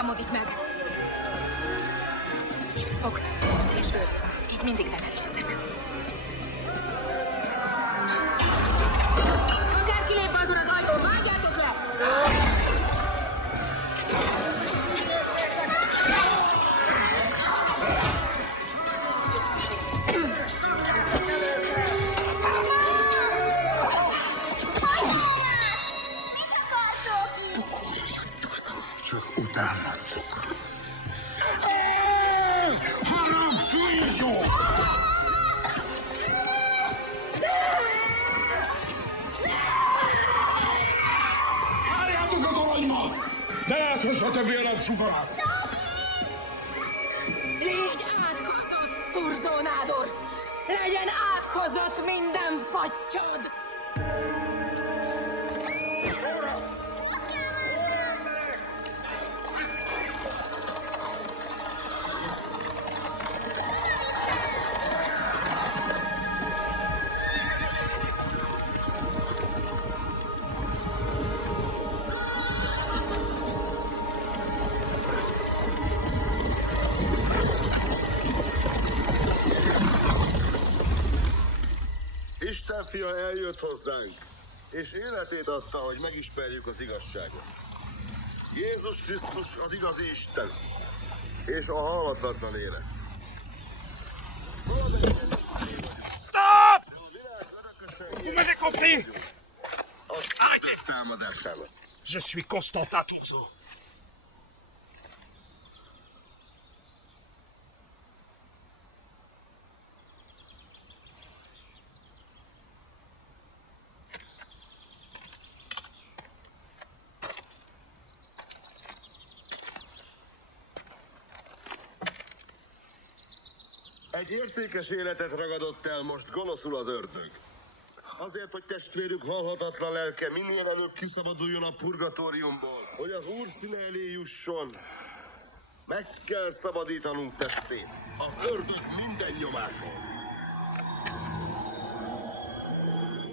rohamodik meg. Fogd, és őrizd. Itt mindig veled leszek. Akár kilép azon az ajtón, vágjátok le! Csak utánozzuk. Várjátok a toronyban! Ne láthassa többé a zsuvarász! Légy átkozott, Turzónádor! Legyen átkozott minden fattyod! Isten fia eljött hozzánk, és életét adta, hogy megismerjük az igazságot. Jézus Krisztus az igazi Isten, és a halhatatlan élet. Stop! Vous m'avez compris? Arrêtez! Je suis Constantin Turzo. Egy értékes életet ragadott el most gonoszul az ördög. Azért, hogy testvérük halhatatlan lelke minél előbb kiszabaduljon a purgatóriumból, hogy az Úr színe elé jusson. Meg kell szabadítanunk testét az ördög minden nyomától.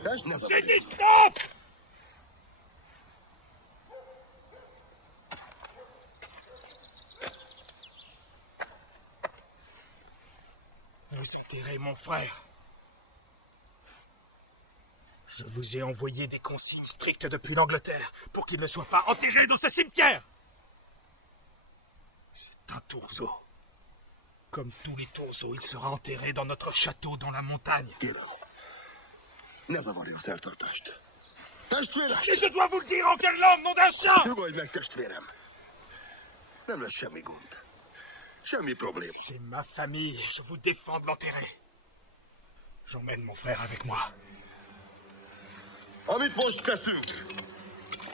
Test ne J'ai dit stop! Vous enterrez mon frère. Je vous ai envoyé des consignes strictes depuis l'Angleterre pour qu'il ne soit pas enterré dans ce cimetière. C'est un Turzo. Comme tous les Turzos, il sera enterré dans notre château dans la montagne. Kérem, ne zavarjuk az eltartást. Testvérem! Et je dois vous le dire en quelle langue, nom d'un chat! Nyugodj meg, testvérem! Nem lesz semmi gond. Semmi probléma. C'est ma famille, je vous défends de l'enterrer. J'emmène mon frère avec moi. Amit most teszünk,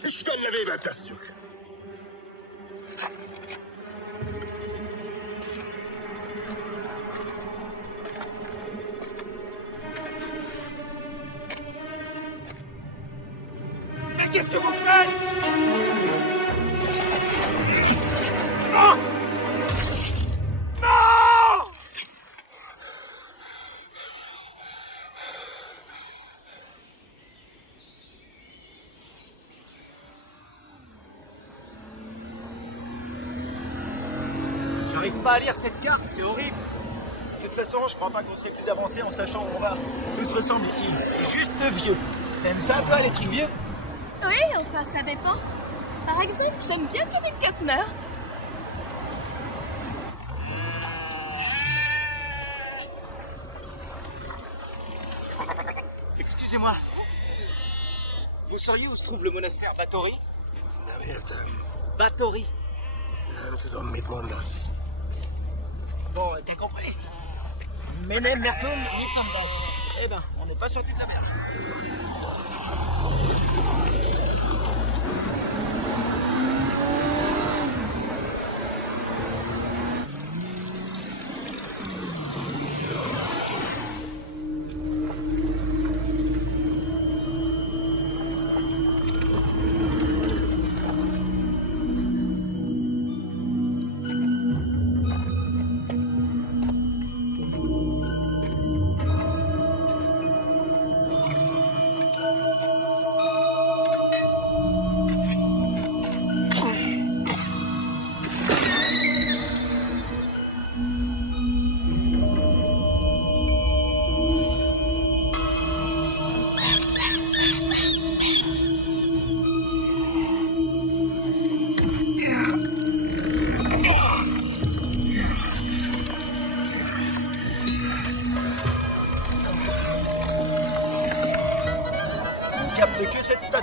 Isten nevében tesszük. Mais qu'est-ce que vous faites? Non! Non! J'arrive pas à lire cette carte, c'est horrible. De toute façon, je crois pas qu'on serait plus avancé en sachant où on va. Tout se ressemble ici. C'est juste vieux. T'aimes ça, toi, les trucs vieux? Oui, enfin, ça dépend. Par exemple, j'aime bien Kevin Costner. Excusez-moi. Vous sauriez où se trouve le monastère Bátori? Nem értem. Bátori. Nem tudom, mit mondasz. Bon, t'as compris? Menem Mertum Mitambas. Eh ben, on n'est pas sorti de la merde.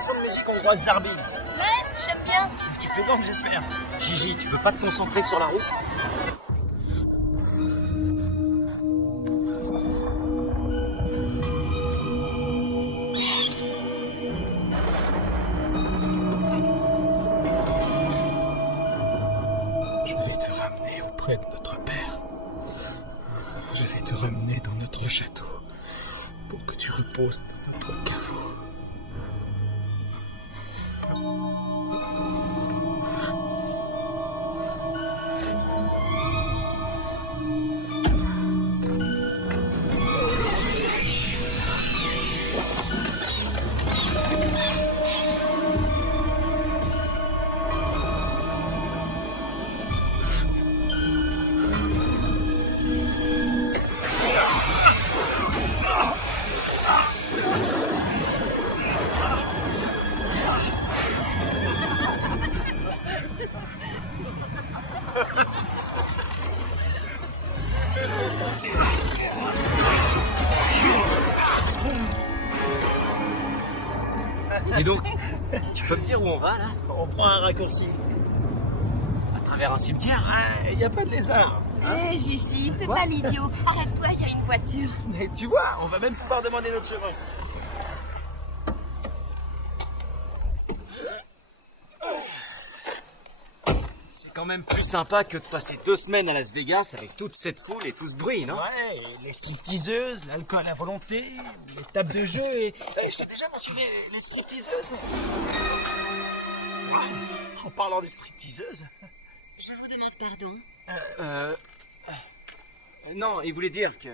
son de musique hongroise Zarbin. Ouais, j'aime bien. Tu plaisantes, j'espère. Gigi, tu veux pas te concentrer sur la route? Je vais te ramener auprès de notre père. Je vais te ramener dans notre château pour que tu reposes dans notre caveau. Dis donc, tu peux me dire où on va là? On prend un raccourci. À travers un cimetière? Il n'y a pas de lézard. Hé, Gigi, fais pas l'idiot. Arrête-toi, il y a une voiture. Mais tu vois, on va même pouvoir demander notre chemin. C'est quand même plus sympa que de passer 2 semaines à Las Vegas avec toute cette foule et tout ce bruit, non? Ouais, et les stripteaseuses, l'alcool à volonté, les tables de jeu et... je t'ai déjà mentionné les stripteaseuses. Ouais, en parlant des stripteaseuses... Je vous demande pardon. Non, il voulait dire que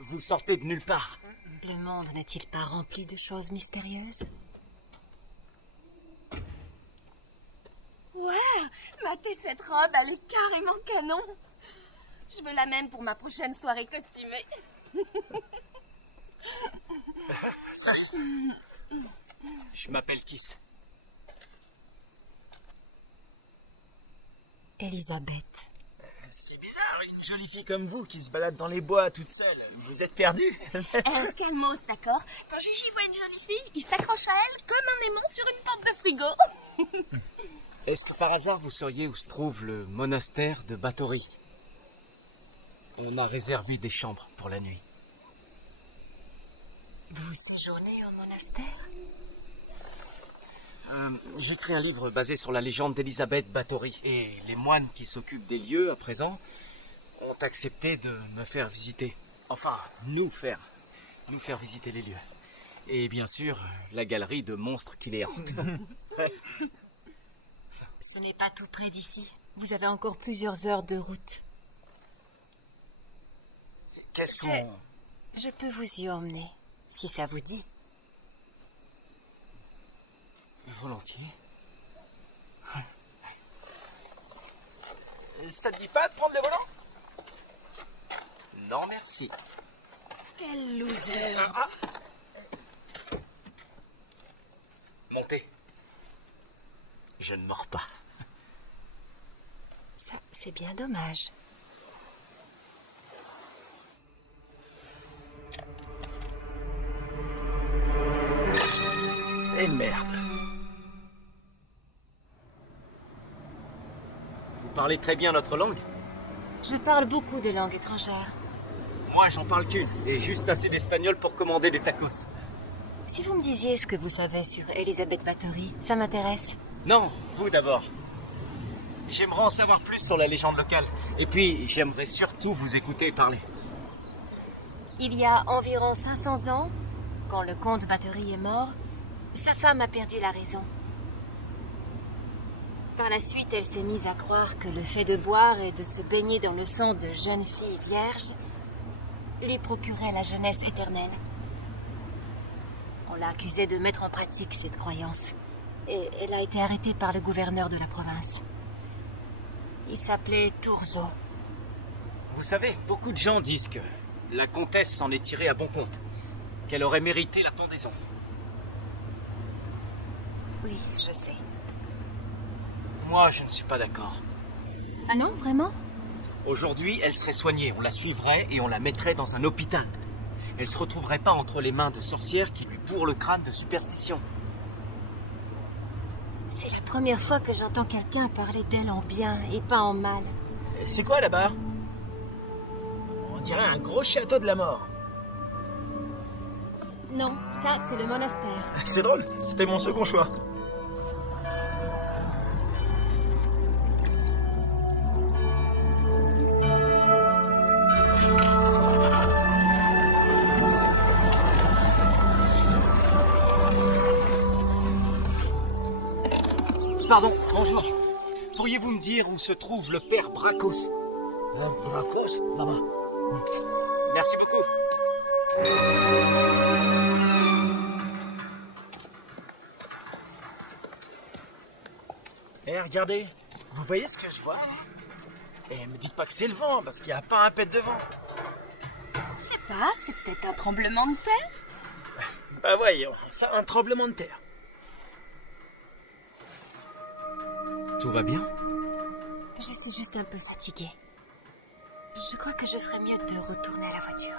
vous sortez de nulle part. Le monde n'est-il pas rempli de choses mystérieuses? Ouais, matez cette robe, elle est carrément canon. Je veux la même pour ma prochaine soirée costumée. Je m'appelle Kiss. Elisabeth. C'est bizarre, une jolie fille comme vous qui se balade dans les bois toute seule. Vous êtes perdue. Calmos, d'accord? Quand Gigi voit une jolie fille, il s'accroche à elle comme un aimant sur une porte de frigo. Est-ce que par hasard vous sauriez où se trouve le monastère de Batory? On a réservé des chambres pour la nuit. Vous séjournez au monastère? J'écris un livre basé sur la légende d'Elisabeth Batory. Et les moines qui s'occupent des lieux à présent ont accepté de me faire visiter. Enfin, nous faire visiter les lieux. Et bien sûr, la galerie de monstres qui les hantent. Ce n'est pas tout près d'ici. Vous avez encore plusieurs heures de route. Qu'est-ce qu'on... Je peux vous y emmener, si ça vous dit. Volontiers. Ça te dit pas de prendre le volant? Non, merci. Quel loser! Montez. Je ne mords pas. Ça, c'est bien dommage. Et merde. Vous parlez très bien notre langue? Je parle beaucoup de langues étrangères. Moi, j'en parle qu'une. Et juste assez d'espagnol pour commander des tacos. Si vous me disiez ce que vous savez sur Elisabeth Batory, ça m'intéresse. Non, vous d'abord. J'aimerais en savoir plus sur la légende locale. Et puis, j'aimerais surtout vous écouter parler. Il y a environ 500 ans, quand le comte Batory est mort, sa femme a perdu la raison. Par la suite, elle s'est mise à croire que le fait de boire et de se baigner dans le sang de jeunes filles vierges lui procurait la jeunesse éternelle. On l'a accusée de mettre en pratique cette croyance. Et elle a été arrêtée par le gouverneur de la province. Il s'appelait Turzo. Vous savez, beaucoup de gens disent que la comtesse s'en est tirée à bon compte. Qu'elle aurait mérité la pendaison. Oui, je sais. Moi, je ne suis pas d'accord. Ah non, vraiment? Aujourd'hui, elle serait soignée, on la suivrait et on la mettrait dans un hôpital. Elle se retrouverait pas entre les mains de sorcières qui lui bourrent le crâne de superstition. C'est la première fois que j'entends quelqu'un parler d'elle en bien et pas en mal. C'est quoi là-bas? On dirait un gros château de la mort. Non, ça, c'est le monastère. C'est drôle, c'était mon second choix. Pardon, bonjour. Pourriez-vous me dire où se trouve le père Bracos? Bracos, là-bas. Merci beaucoup. Eh, regardez, vous voyez ce que je vois? Eh, me dites pas que c'est le vent, parce qu'il n'y a pas un pet de vent. Je sais pas, c'est peut-être un tremblement de terre. Bah voyons, ça, un tremblement de terre. Tout va bien? Je suis juste un peu fatiguée. Je crois que je ferais mieux de retourner à la voiture.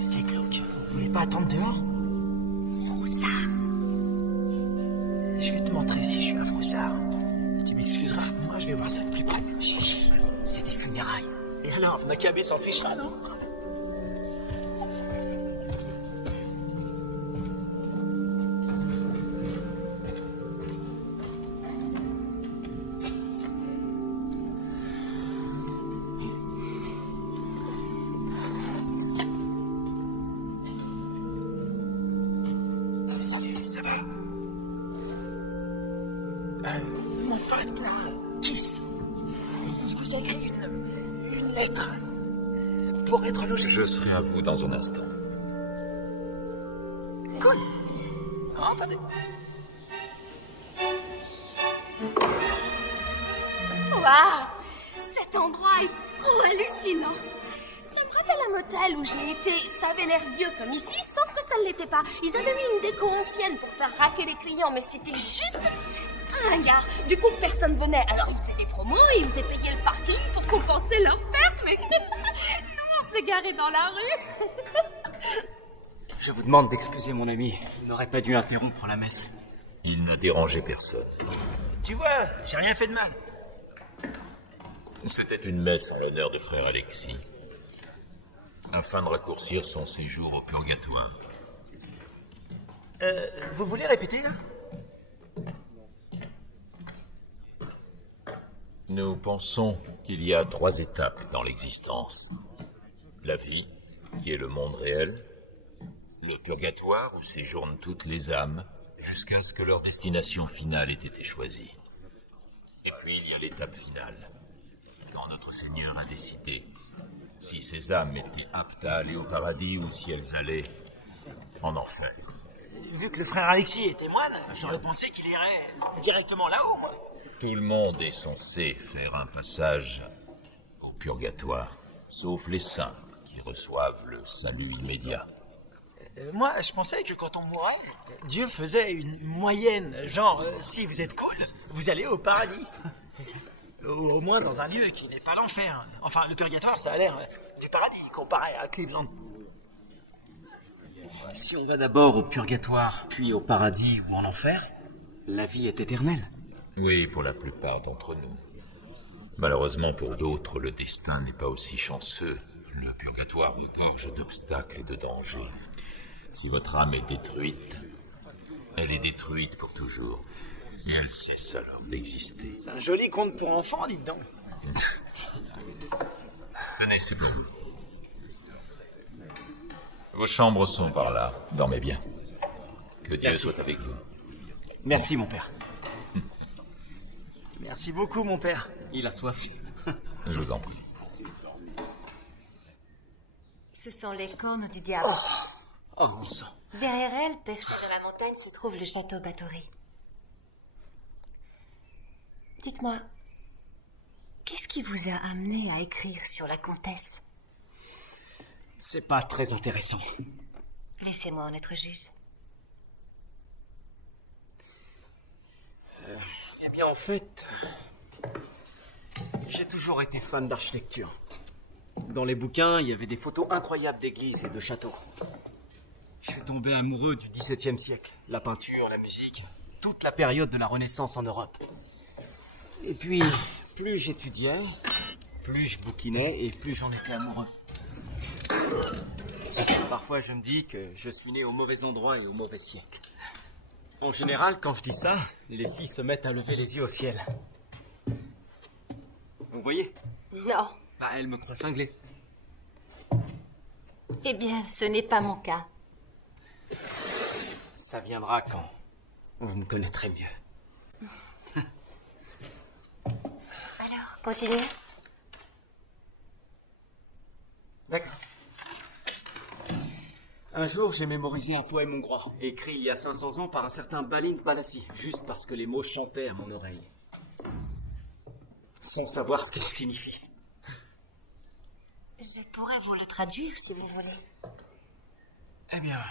C'est glauque, vous voulez pas attendre dehors? Froussard. Je vais te montrer si je suis un froussard. Tu m'excuseras, moi je vais voir ça de plus près. Chut, c'est des funérailles. Et alors, Maccabée s'en fichera, non? Salut, ça va? Mon pote, Kiss, il vous a écrit une lettre pour être logé. Je serai à vous dans un instant. Cool. Entendez. Waouh! Cet endroit est trop hallucinant. Ça me rappelle un motel où j'ai été. Ça avait l'air vieux comme ici, sauf que ça ne l'était pas. Ils avaient mis une déco ancienne pour faire raquer les clients, mais c'était juste un hangar. Du coup, personne venait. Alors, ils faisaient des promos et ils faisaient payer le parking pour compenser leurs pertes, mais nous, on s'est garés dans la rue. Je vous demande d'excuser mon ami. Il n'aurait pas dû interrompre la messe. Il n'a dérangé personne. Tu vois, j'ai rien fait de mal. C'était une messe en l'honneur de frère Alexis, afin de raccourcir son séjour au purgatoire. Vous voulez répéter, là? Nous pensons qu'il y a 3 étapes dans l'existence. La vie, qui est le monde réel. Le purgatoire, où séjournent toutes les âmes, jusqu'à ce que leur destination finale ait été choisie. Et puis il y a l'étape finale, quand notre Seigneur a décidé si ces âmes étaient aptes à aller au paradis ou si elles allaient en enfer. Vu que le frère Alexis était moine, j'aurais pensé qu'il irait directement là-haut, moi. Tout le monde est censé faire un passage au purgatoire, sauf les saints qui reçoivent le salut immédiat. Moi, je pensais que quand on mourait, Dieu faisait une moyenne, genre, si vous êtes cool, vous allez au paradis. Au moins dans un lieu qui n'est pas l'enfer. Enfin, le purgatoire, ça a l'air du paradis comparé à Cleveland. Si on va d'abord au purgatoire, puis au paradis ou en enfer, la vie est éternelle. Oui, pour la plupart d'entre nous. Malheureusement pour d'autres, le destin n'est pas aussi chanceux. Le purgatoire regorge d'obstacles et de dangers. Si votre âme est détruite, elle est détruite pour toujours. Et elle cesse alors d'exister. C'est un joli conte pour enfants, dites donc. Tenez, c'est bon. Vos chambres sont par là. Dormez bien. Que Dieu soit avec vous. Merci, mon père. Merci beaucoup, mon père. Il a soif. Je vous en prie. Ce sont les cornes du diable. Oh, bon sang. Derrière elle, perché dans la montagne, se trouve le château Bathory. Dites-moi, qu'est-ce qui vous a amené à écrire sur la comtesse? C'est pas très intéressant. Laissez-moi en être juge. bien, en fait, j'ai toujours été fan d'architecture. Dans les bouquins, il y avait des photos incroyables d'églises et de châteaux. Je suis tombé amoureux du XVIIe siècle. La peinture, la musique, toute la période de la Renaissance en Europe. Et puis, plus j'étudiais, plus je bouquinais et plus j'en étais amoureux. Parfois, je me dis que je suis né au mauvais endroit et au mauvais siècle. En général, quand je dis ça, les filles se mettent à lever les yeux au ciel. Vous voyez? Non. Bah, elles me croient cinglé. Eh bien, ce n'est pas mon cas. Ça viendra quand vous me connaîtrez mieux. Alors, continuez. D'accord. Un jour, j'ai mémorisé un poème hongrois, écrit il y a 500 ans par un certain Balint Balassi, juste parce que les mots chantaient à mon oreille. Sans savoir ce qu'ils signifient. Je pourrais vous le traduire si vous voulez. Eh bien...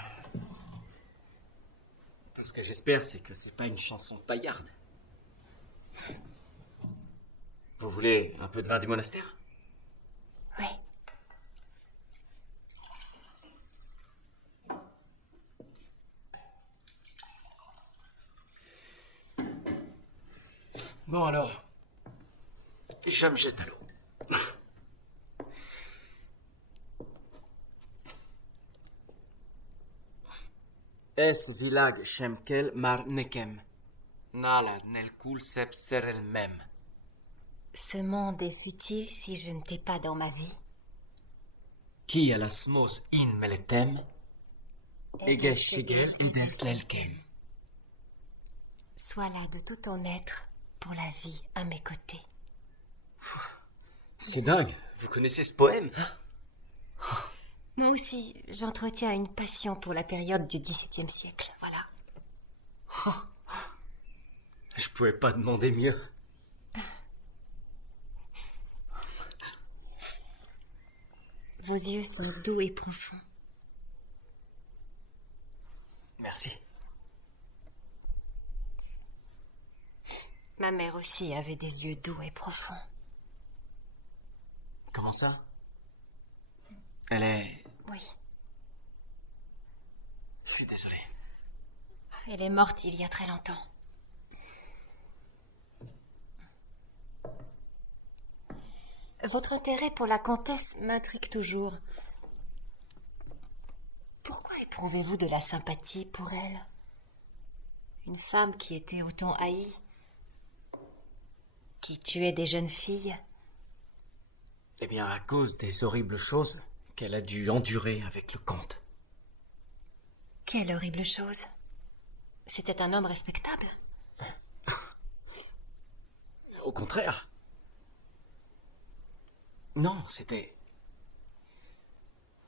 Tout ce que j'espère, c'est que c'est pas une chanson paillarde. Vous voulez un peu de vin du monastère? Oui. Bon alors, je me jette à l'eau. Es vilag shemkel mar nekem. Nala nel kul sep serel mem. Ce monde est futile si je ne t'ai pas dans ma vie. Qui a la smos in meletem? Eges shigel edes lelkem. Sois là de tout ton être pour la vie à mes côtés. C'est dingue, vous connaissez ce poème? Moi aussi, j'entretiens une passion pour la période du XVIIe siècle, voilà. Je pouvais pas demander mieux. Vos yeux sont doux et profonds. Merci. Ma mère aussi avait des yeux doux et profonds. Comment ça? Elle est... Oui, Je suis désolé. elle est morte il y a très longtemps. Votre intérêt pour la comtesse m'intrigue toujours. Pourquoi éprouvez-vous de la sympathie pour elle? Une femme qui était autant haïe, qui tuait des jeunes filles. Eh bien, à cause des horribles choses qu'elle a dû endurer avec le comte. Quelle horrible chose. C'était un homme respectable. Au contraire. Non, c'était...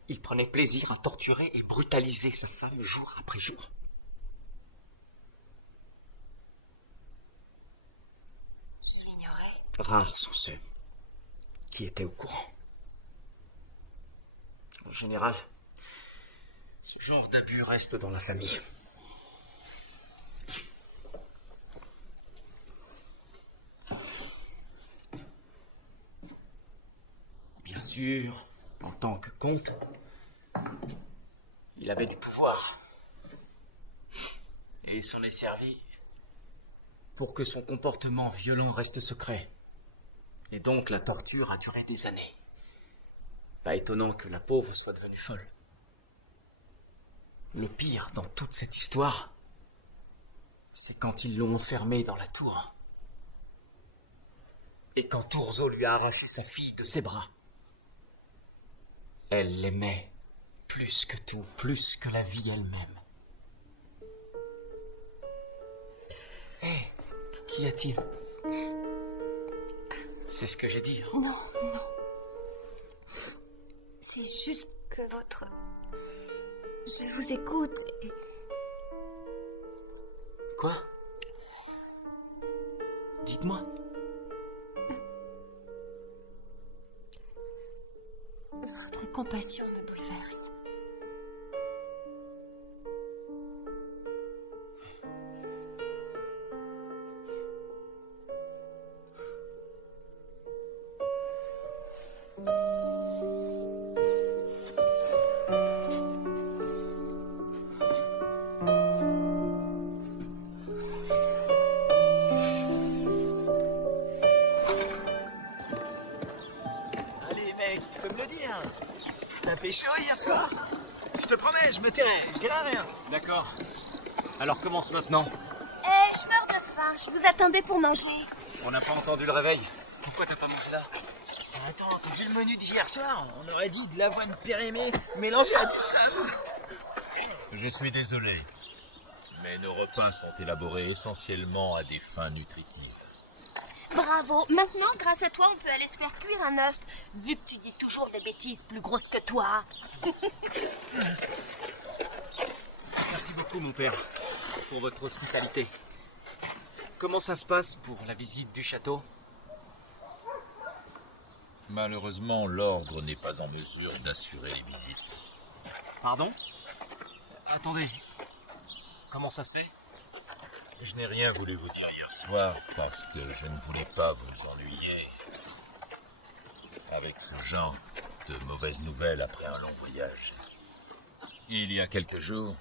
Il prenait plaisir à torturer et brutaliser sa femme jour après jour. Je l'ignorais. Rares sont ceux qui étaient au courant. En général, ce genre d'abus reste dans la famille. Bien sûr, en tant que comte, il avait du pouvoir. Et il s'en est servi pour que son comportement violent reste secret. Et donc la torture a duré des années. Pas étonnant que la pauvre soit devenue folle. Le pire dans toute cette histoire, c'est quand ils l'ont enfermée dans la tour. Et quand Tourzo lui a arraché sa fille de ses bras. Elle l'aimait plus que tout, plus que la vie elle-même. Hé, qu'y a-t-il? C'est ce que j'ai dit. Hein. Non, non. C'est juste que votre... Je vous écoute et... Quoi? Dites-moi. Votre compassion me bouleverse. fait chaud hier soir. Je te promets, je me tairai, je dirai rien. D'accord. Alors commence maintenant. Eh, je meurs de faim, je vous attendais pour manger. On n'a pas entendu le réveil. Pourquoi t'as pas mangé là? Attends, t'as vu le menu d'hier soir? On aurait dit de l'avoine périmée mélangée à du sable. Je suis désolé, mais nos repas sont élaborés essentiellement à des fins nutritives. Bravo, maintenant, grâce à toi, on peut aller se faire cuire un œuf, vu que tu dis toujours des bêtises plus grosses que toi. Merci beaucoup, mon père, pour votre hospitalité. Comment ça se passe pour la visite du château? Malheureusement, l'ordre n'est pas en mesure d'assurer les visites. Pardon? Attendez. Comment ça se fait? Je n'ai rien voulu vous dire hier soir parce que je ne voulais pas vous ennuyer avec ce genre de mauvaises nouvelles après un long voyage. Il y a quelques jours,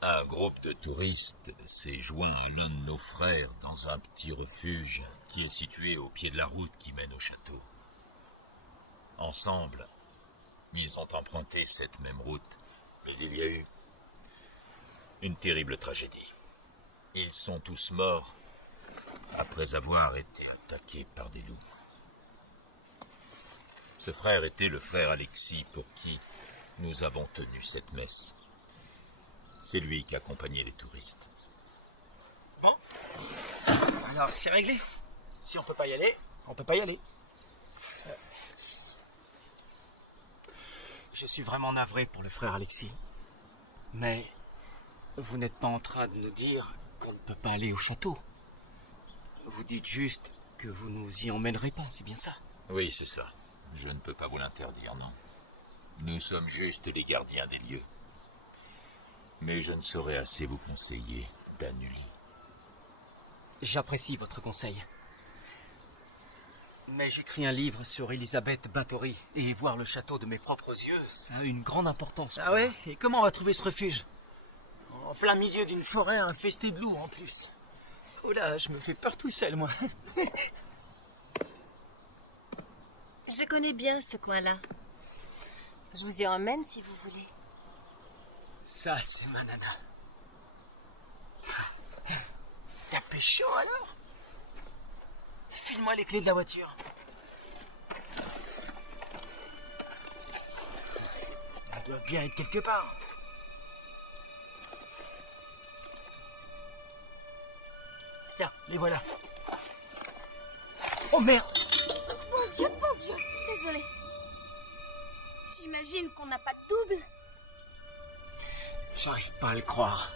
un groupe de touristes s'est joint à l'un de nos frères dans un petit refuge qui est situé au pied de la route qui mène au château. Ensemble, ils ont emprunté cette même route, mais il y a eu une terrible tragédie. Ils sont tous morts après avoir été attaqués par des loups. Ce frère était le frère Alexis pour qui nous avons tenu cette messe. C'est lui qui accompagnait les touristes. Bon. Alors, c'est réglé. Si on peut pas y aller, on peut pas y aller. Je suis vraiment navré pour le frère Alexis. Mais vous n'êtes pas en train de nous dire qu'on ne peut pas aller au château. Vous dites juste que vous nous y emmènerez pas, c'est bien ça? Oui, c'est ça. Je ne peux pas vous l'interdire, non. Nous sommes juste les gardiens des lieux. Mais je ne saurais assez vous conseiller d'annuler. J'apprécie votre conseil. Mais j'écris un livre sur Elisabeth Bathory, et voir le château de mes propres yeux, ça a une grande importance. Ah ouais? Et comment on va trouver ce refuge? En plein milieu d'une forêt infestée de loups en plus. Oh là, je me fais peur tout seul, moi. Je connais bien ce coin-là. Je vous y emmène si vous voulez. Ça, c'est ma nana. T'as pécho alors? File-moi les clés de la voiture. Elles doivent bien être quelque part. Tiens, les voilà. Oh merde! Bon Dieu, désolé. J'imagine qu'on n'a pas de double. J'arrive pas à le croire.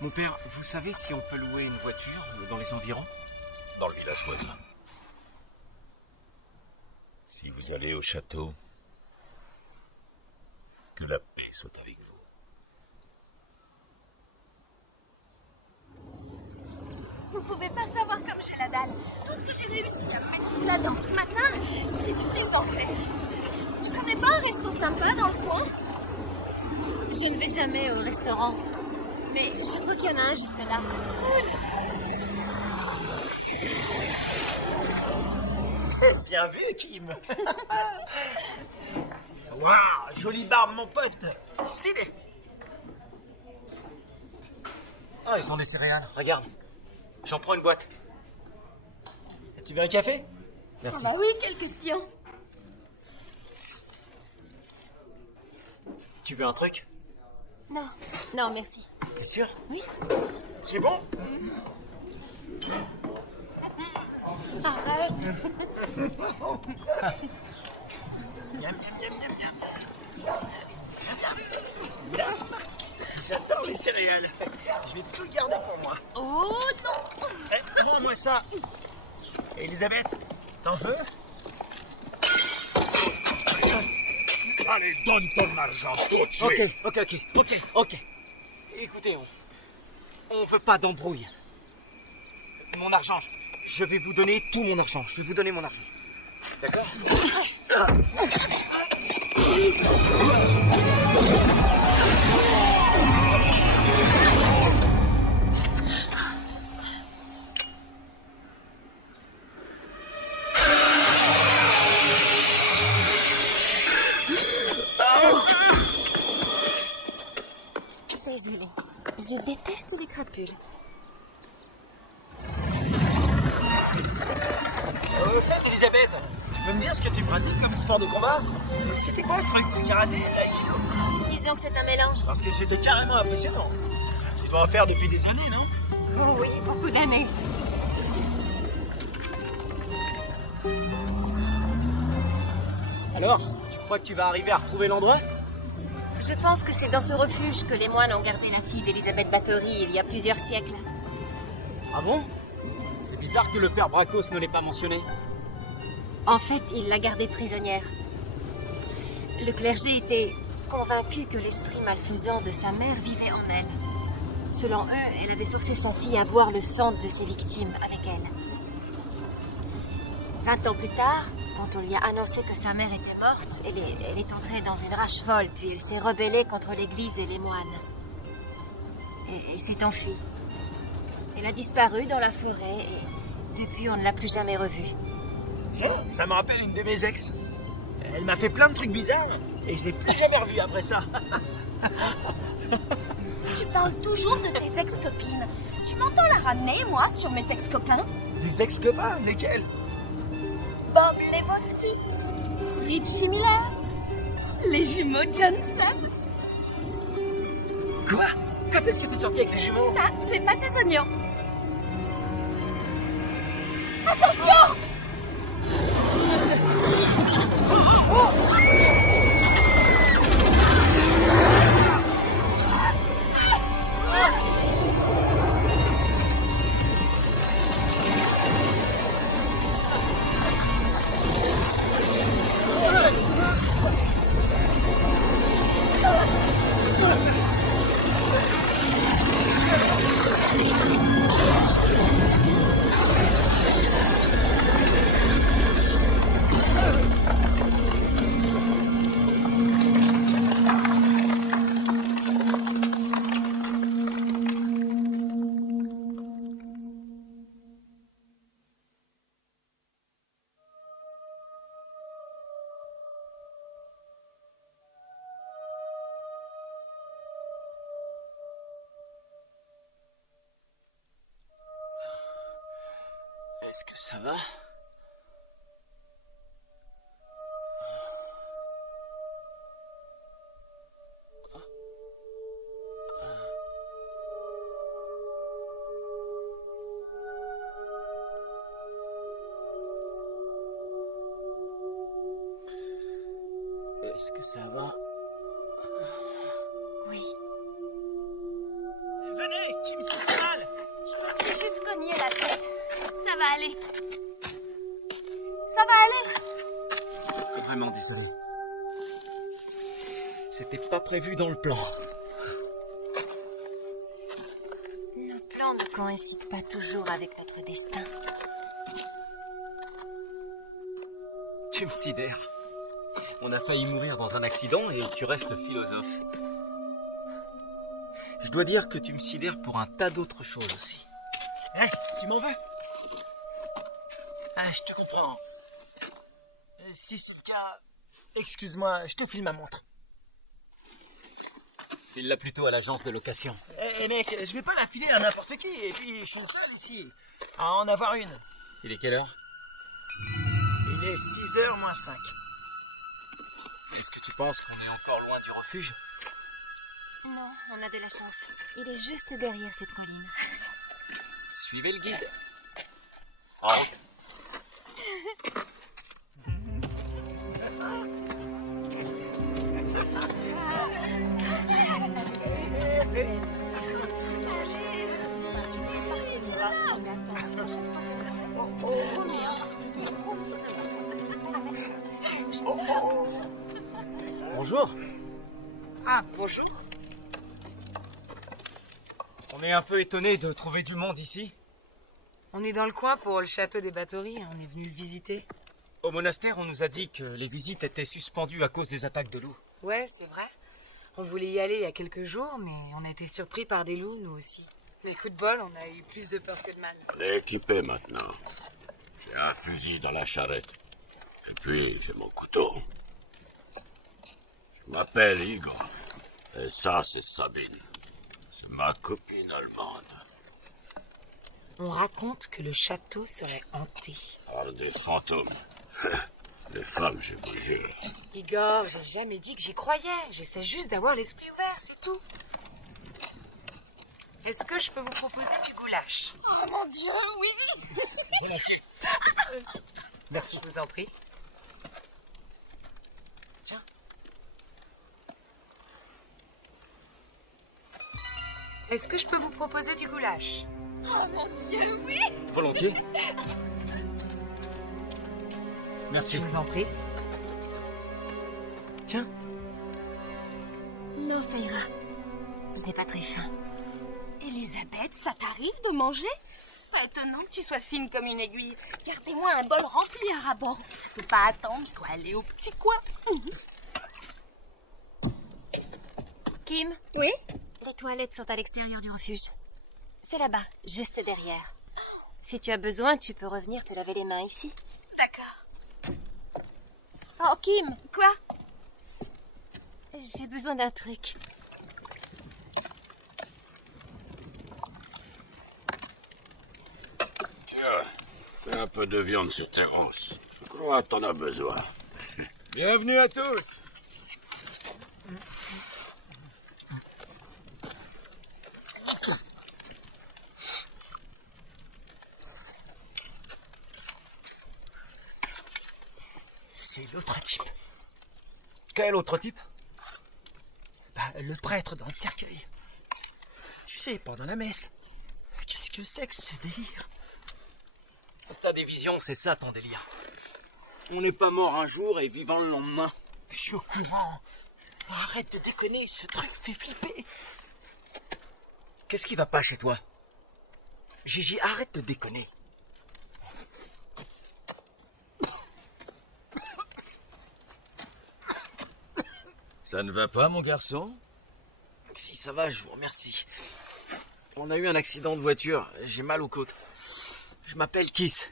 Mon père, vous savez si on peut louer une voiture dans les environs? Dans le village voisin. Si vous allez au château, que la paix soit avec vous. Vous pouvez pas savoir comme j'ai la dalle. Tout ce que j'ai réussi à mettre sous la dent ce matin, c'est du fil d'enfer. Tu connais pas un resto sympa dans le coin? Je ne vais jamais au restaurant. Mais je crois qu'il y en a un juste là. Bien vu, Kim. Waouh, jolie barbe, mon pote. Stylé. Ah, ils sont des céréales, regarde. J'en prends une boîte. Tu veux un café? Merci. Ah bah oui, quelle question. Tu veux un truc? Non, non, merci. T'es sûr? Oui. C'est bon? Arrête. Miam, miam, miam, miam, miam. Miam. J'adore les céréales. Je vais tout garder pour moi. Oh non. Eh, rends-moi ça. Elisabeth, t'en veux? Allez, donne ton argent tout de suite. Ok. Écoutez, on veut pas d'embrouille. Mon argent, je vais vous donner tout mon argent. Je vais vous donner mon argent. D'accord? juste des crapules. Au fait, Elisabeth, tu peux me dire ce que tu pratiques comme sport de combat? C'était quoi ce truc? Karaté, l'aïkido? Disons que c'est un mélange. Parce que c'était carrément impressionnant. Tu dois en faire depuis des années, non? Oh oui, beaucoup d'années. Alors, tu crois que tu vas arriver à retrouver l'endroit? Je pense que c'est dans ce refuge que les moines ont gardé la fille d'Elisabeth Bathory il y a plusieurs siècles. Ah bon? C'est bizarre que le père Bracos ne l'ait pas mentionné. En fait, il l'a gardée prisonnière. Le clergé était convaincu que l'esprit malfaisant de sa mère vivait en elle. Selon eux, elle avait forcé sa fille à boire le sang de ses victimes avec elle. 20 ans plus tard, quand on lui a annoncé que sa mère était morte, elle est entrée dans une rage folle, puis elle s'est rebellée contre l'église et les moines. Et s'est enfuie. Elle a disparu dans la forêt et depuis on ne l'a plus jamais revue. Tiens, ça me rappelle une de mes ex. Elle m'a fait plein de trucs bizarres et je l'ai plus jamais revue après ça. Tu parles toujours de tes ex-copines. Tu m'entends la ramener, moi, sur mes ex-copains? Des ex-copains? Lesquels? Bob Lebowski, Richie Miller, les jumeaux Johnson. Quoi? Quand est-ce que t'es sorti avec les jumeaux? Ça, c'est pas tes oignons. Attention! Est-ce que ça va? Est-ce que ça va? Oui. Venez, Kim, c'est pas mal. Je me suis juste cogné la tête. Ça va aller. Ça va aller. Vraiment désolé. C'était pas prévu dans le plan. Nos plans ne coïncident pas toujours avec notre destin. Tu me sidères. On a failli mourir dans un accident et tu restes philosophe. Je dois dire que tu me sidères pour un tas d'autres choses aussi. Hé, tu m'en veux? Ah, je te comprends. Si c'est le cas, excuse-moi, je te file ma montre. File-la plutôt à l'agence de location. Eh mec, je vais pas la filer à n'importe qui, et puis je suis le seul ici à en avoir une. Il est quelle heure? Il est 6h moins 5. Est-ce que tu penses qu'on est encore loin du refuge? Non, on a de la chance. Il est juste derrière cette colline. Suivez le guide. En route. Bonjour. Ah, bonjour. On est un peu étonnés de trouver du monde ici. On est dans le coin pour le château des Bathory, on est venu le visiter. Au monastère, on nous a dit que les visites étaient suspendues à cause des attaques de loups. Ouais, c'est vrai. On voulait y aller il y a quelques jours, mais on a été surpris par des loups, nous aussi. Mais coup de bol, on a eu plus de peur que de mal. On est équipé maintenant. J'ai un fusil dans la charrette. Et puis, j'ai mon couteau. Je m'appelle Igor. Et ça, c'est Sabine. C'est ma copine allemande. On raconte que le château serait hanté. Par des fantômes. Les femmes, je vous jure. Igor, j'ai jamais dit que j'y croyais. J'essaie juste d'avoir l'esprit ouvert, c'est tout. Est-ce que je peux vous proposer du goulash? Oh mon Dieu, oui. Merci, je vous en prie. Tiens. Est-ce que je peux vous proposer du goulash? Oh mon Dieu, oui. Volontiers. Merci. Je vous en prie. Tiens. Non, ça ira. Je n'ai pas très faim. Elisabeth, ça t'arrive de manger? Pas étonnant que tu sois fine comme une aiguille. Gardez-moi un bol rempli à rabord. Ça peut pas attendre, je dois aller au petit coin. Kim? Oui? Les toilettes sont à l'extérieur du refuge. C'est là-bas, juste derrière. Si tu as besoin, tu peux revenir te laver les mains ici. D'accord. Oh, Kim! Quoi? J'ai besoin d'un truc. Tiens, fais un peu de viande sur Terence. Je crois que t'en as besoin. Bienvenue à tous. C'est l'autre type. Quel autre type? Le prêtre dans le cercueil. Tu sais, pendant la messe. Qu'est-ce que c'est que ce délire? T'as des visions, c'est ça ton délire. On n'est pas mort un jour et vivant le lendemain. Je suis au courant. Arrête de déconner, ce truc fait flipper. Qu'est-ce qui va pas chez toi? Gigi, arrête de déconner. Ça ne va pas, mon garçon? Si, ça va, je vous remercie. On a eu un accident de voiture, j'ai mal aux côtes. Je m'appelle Kiss.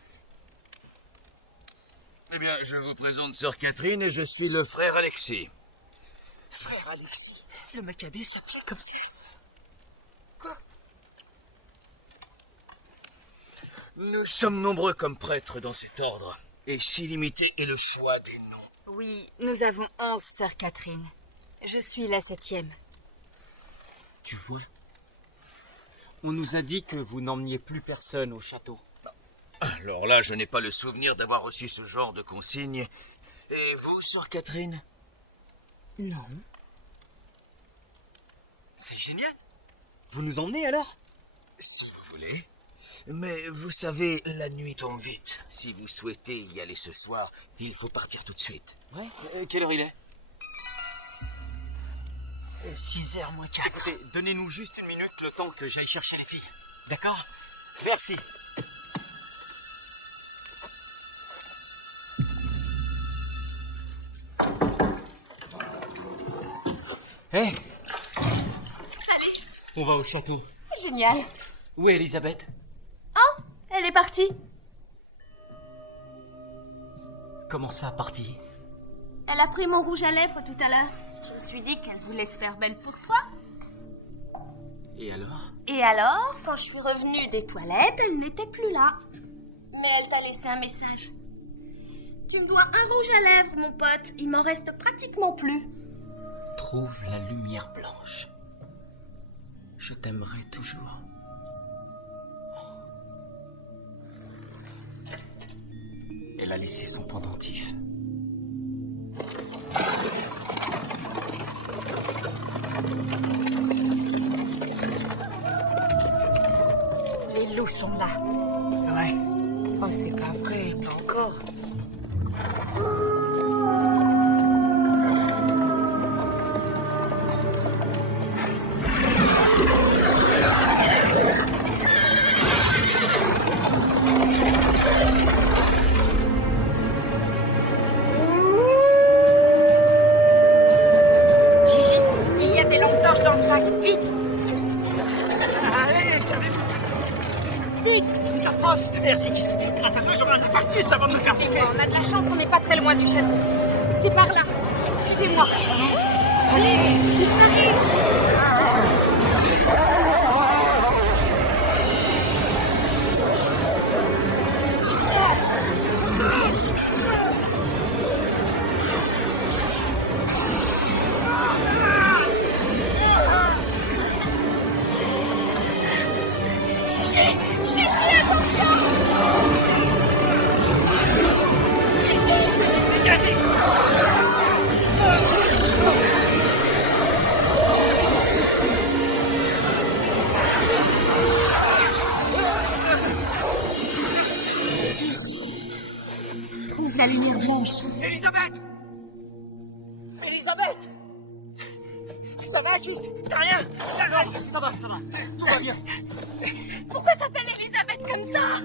Eh bien, je vous présente sœur Catherine et je suis le frère Alexis. Frère Alexis, le Maccabée s'appelait comme ça. Quoi? Nous sommes nombreux comme prêtres dans cet ordre. Et si limité est le choix des noms. Oui, nous avons 11, sœur Catherine. Je suis la 7e. Tu vois? On nous a dit que vous n'emmeniez plus personne au château. Alors là, je n'ai pas le souvenir d'avoir reçu ce genre de consigne. Et vous, sœur Catherine? Non. C'est génial. Vous nous emmenez alors? Si vous voulez. Mais vous savez, la nuit tombe vite. Si vous souhaitez y aller ce soir, il faut partir tout de suite. Ouais. Quelle heure il est? 6h moins 4. Écoutez, donnez-nous juste une minute le temps que j'aille chercher les filles. D'accord? Merci. Hé! Salut! On va au château. Génial. Où est Elisabeth? Oh, elle est partie. Comment ça, partie? Elle a pris mon rouge à lèvres tout à l'heure. Je me suis dit qu'elle voulait se faire belle pour toi. Et alors? Et alors, quand je suis revenue des toilettes, elle n'était plus là. Mais elle t'a laissé un message. Tu me dois un rouge à lèvres, mon pote. Il m'en reste pratiquement plus. Trouve la lumière blanche. Je t'aimerai toujours. Elle a laissé son pendentif. Les loups sont là. Ouais. Oh, c'est pas vrai, pas encore. Gigi, il y a des lampes torches dans le sac. Vite! Allez, vite, ça prof. Merci, Kiss. Grâce à toi, j'aurai un infarctus avant de me faire piquer. On a de la chance, on n'est pas très loin du château. C'est par là. Suivez-moi. Allez, ils arrivent. trouve la lumière blanche. Elisabeth! Elisabeth! Ça va, Kiss? T'as rien? Non, ça va. Tout va bien. Pourquoi t'appelles Elisabeth comme ça?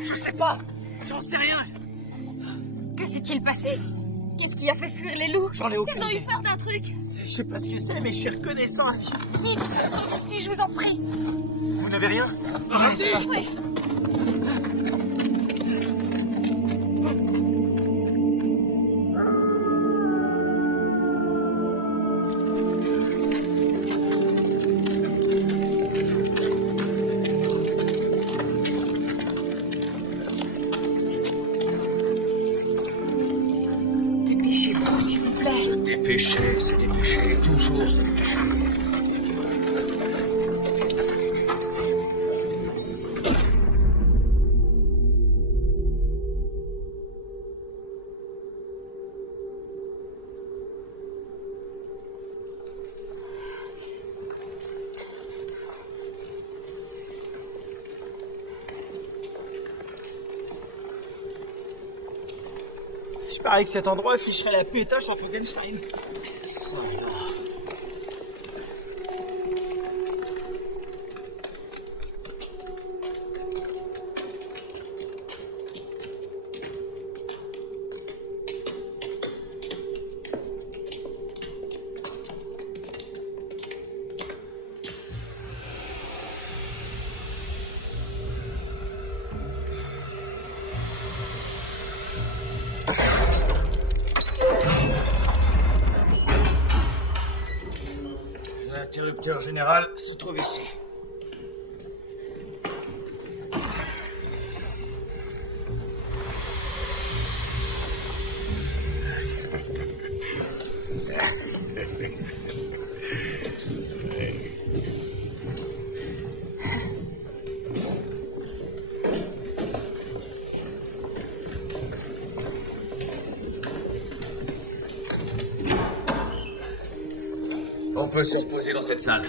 Je sais pas. J'en sais rien. Que s'est-il passé? Qu'est-ce qui a fait fuir les loups? J'en ai aucune Ils ont eu idée. peur d'un truc. Je sais pas ce que c'est, mais je suis reconnaissant. Vite, si je vous en prie. Vous n'avez rien? Oui. Dépêchez-vous, s'il vous plaît. Se dépêcher, toujours se dépêcher. Je parie que cet endroit afficherait la pétoche en Frankenstein. Ça alors. L'interrupteur général se trouve ici. On peut se reposer dans cette salle.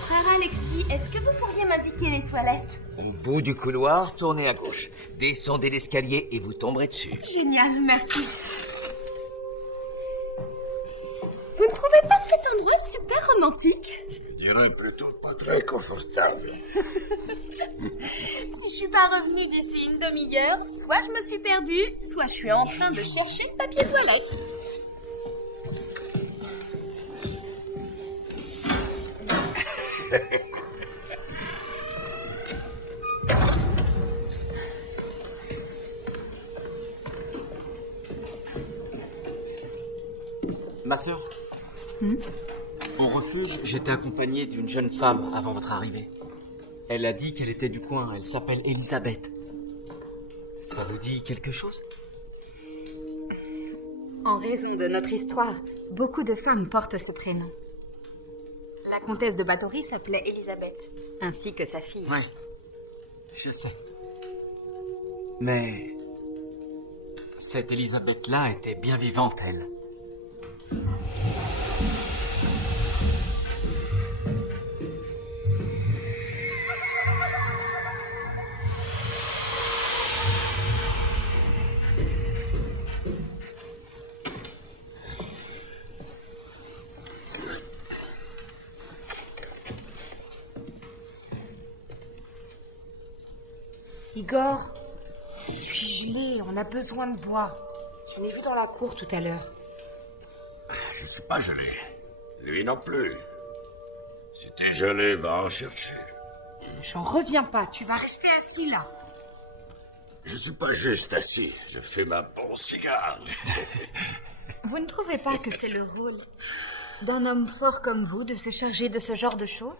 Frère Alexis, est-ce que vous pourriez m'indiquer les toilettes? Au bout du couloir, tournez à gauche. Descendez l'escalier et vous tomberez dessus. Génial, merci. Vous ne trouvez pas cet endroit super romantique? Je dirais plutôt pas très confortable. Si je suis pas revenue d'ici une demi-heure, soit je me suis perdue, soit je suis en train de chercher le papier toilette. Ma sœur. Au refuge, j'étais accompagné d'une jeune femme avant votre arrivée. Elle a dit qu'elle était du coin. Elle s'appelle Elisabeth. Ça vous dit quelque chose? En raison de notre histoire, beaucoup de femmes portent ce prénom. La comtesse de Bathory s'appelait Elisabeth, ainsi que sa fille. Ouais, je sais. Mais cette Elisabeth-là était bien vivante, elle. Igor, je suis gelée, on a besoin de bois. Je l'ai vu dans la cour tout à l'heure. Je suis pas gelé. Lui non plus. Si t'es gelé, va en chercher. J'en reviens pas, tu vas rester assis là. Je suis pas juste assis, je fume un bon cigare. Vous ne trouvez pas que c'est le rôle d'un homme fort comme vous de se charger de ce genre de choses?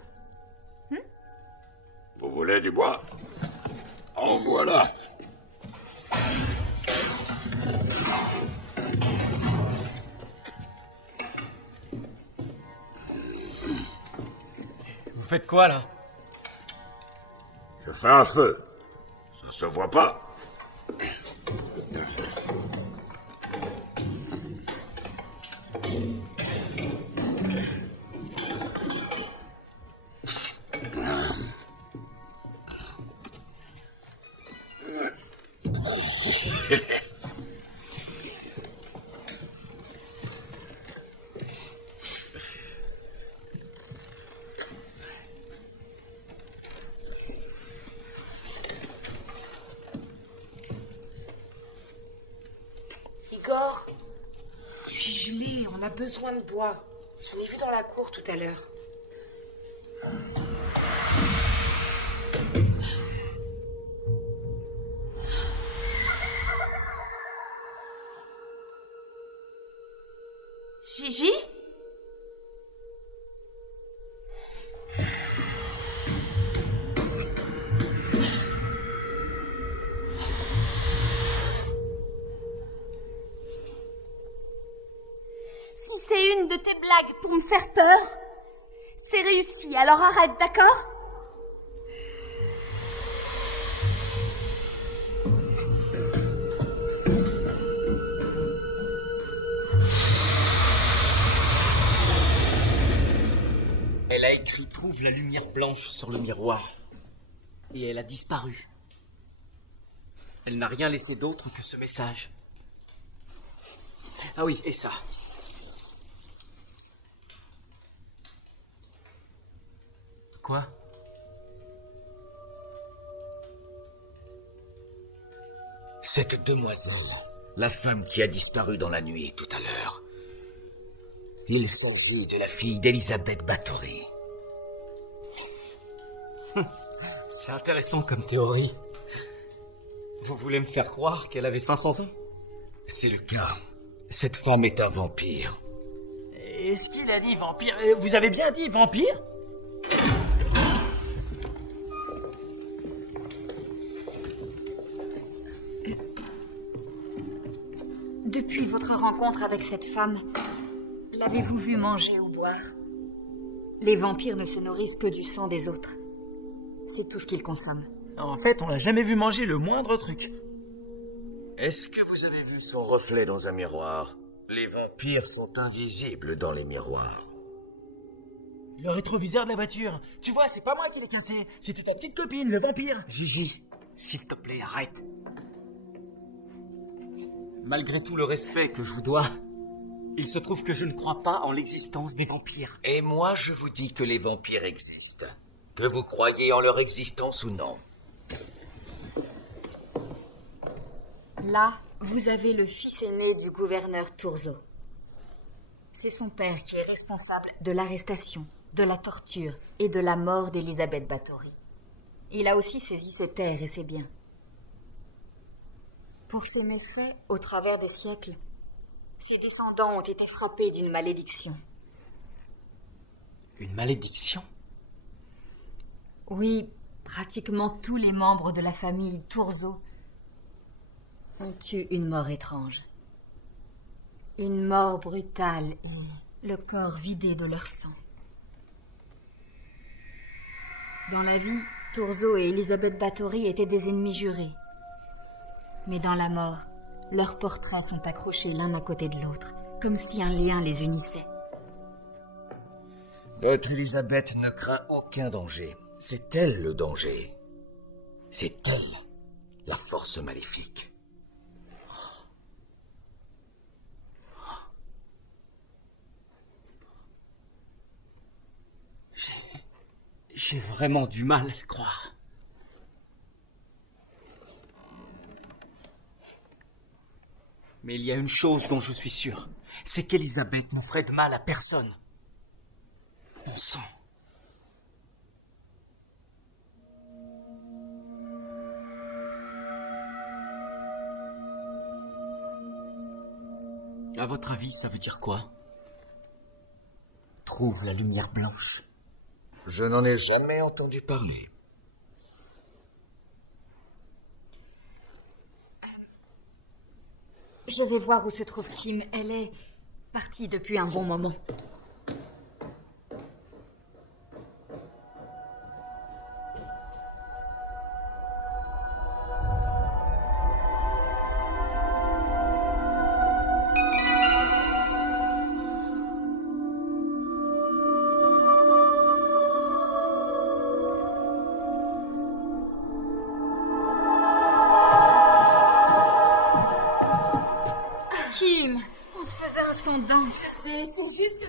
Vous voulez du bois? En voilà. Vous faites quoi, là? Je fais un feu. Ça se voit pas? Igor, je suis gelée, on a besoin de bois. J'en ai vu dans la cour tout à l'heure. Gigi? Si c'est une de tes blagues pour me faire peur, c'est réussi, alors arrête, d'accord? Elle a écrit « Trouve la lumière blanche » sur le miroir. Et elle a disparu. Elle n'a rien laissé d'autre que ce message. Ah oui, et ça. Quoi? Cette demoiselle, la femme qui a disparu dans la nuit tout à l'heure. Ils sont vus de la fille d'Elisabeth Bathory. C'est intéressant comme théorie. Vous voulez me faire croire qu'elle avait 500 ans? C'est le cas. Cette femme est un vampire. Est-ce qu'il a dit vampire? Vous avez bien dit vampire? Depuis votre rencontre avec cette femme, l'avez-vous vu manger ou boire? Les vampires ne se nourrissent que du sang des autres. C'est tout ce qu'ils consomment. En fait, on l'a jamais vu manger le moindre truc. Est-ce que vous avez vu son reflet dans un miroir? Les vampires sont invisibles dans les miroirs. Le rétroviseur de la voiture. Tu vois, c'est pas moi qui l'ai cassé. C'était ta petite copine, le vampire. Gigi, s'il te plaît, arrête. Malgré tout le respect que je vous dois, il se trouve que je ne crois pas en l'existence des vampires. Et moi, je vous dis que les vampires existent. Que vous croyez en leur existence ou non. Là, vous avez le fils aîné du gouverneur Turzo. C'est son père qui est responsable de l'arrestation, de la torture et de la mort d'Elisabeth Bathory. Il a aussi saisi ses terres et ses biens. Pour ses méfaits, au travers des siècles, ses descendants ont été frappés d'une malédiction. Une malédiction? Oui, pratiquement tous les membres de la famille Turzo ont eu une mort étrange. Une mort brutale et le corps vidé de leur sang. Dans la vie, Turzo et Elisabeth Bathory étaient des ennemis jurés. Mais dans la mort, leurs portraits sont accrochés l'un à côté de l'autre, comme si un lien les unissait. Votre Elisabeth ne craint aucun danger. C'est elle le danger. C'est elle, la force maléfique. J'ai vraiment du mal à le croire. Mais il y a une chose dont je suis sûr, c'est qu'Elisabeth ne ferait de mal à personne. Bon sang. À votre avis, ça veut dire quoi? Trouve la lumière blanche. Je n'en ai jamais entendu parler. Je vais voir où se trouve Kim. Elle est partie depuis un bon moment. Kim. On se faisait un son dedans. C'est juste...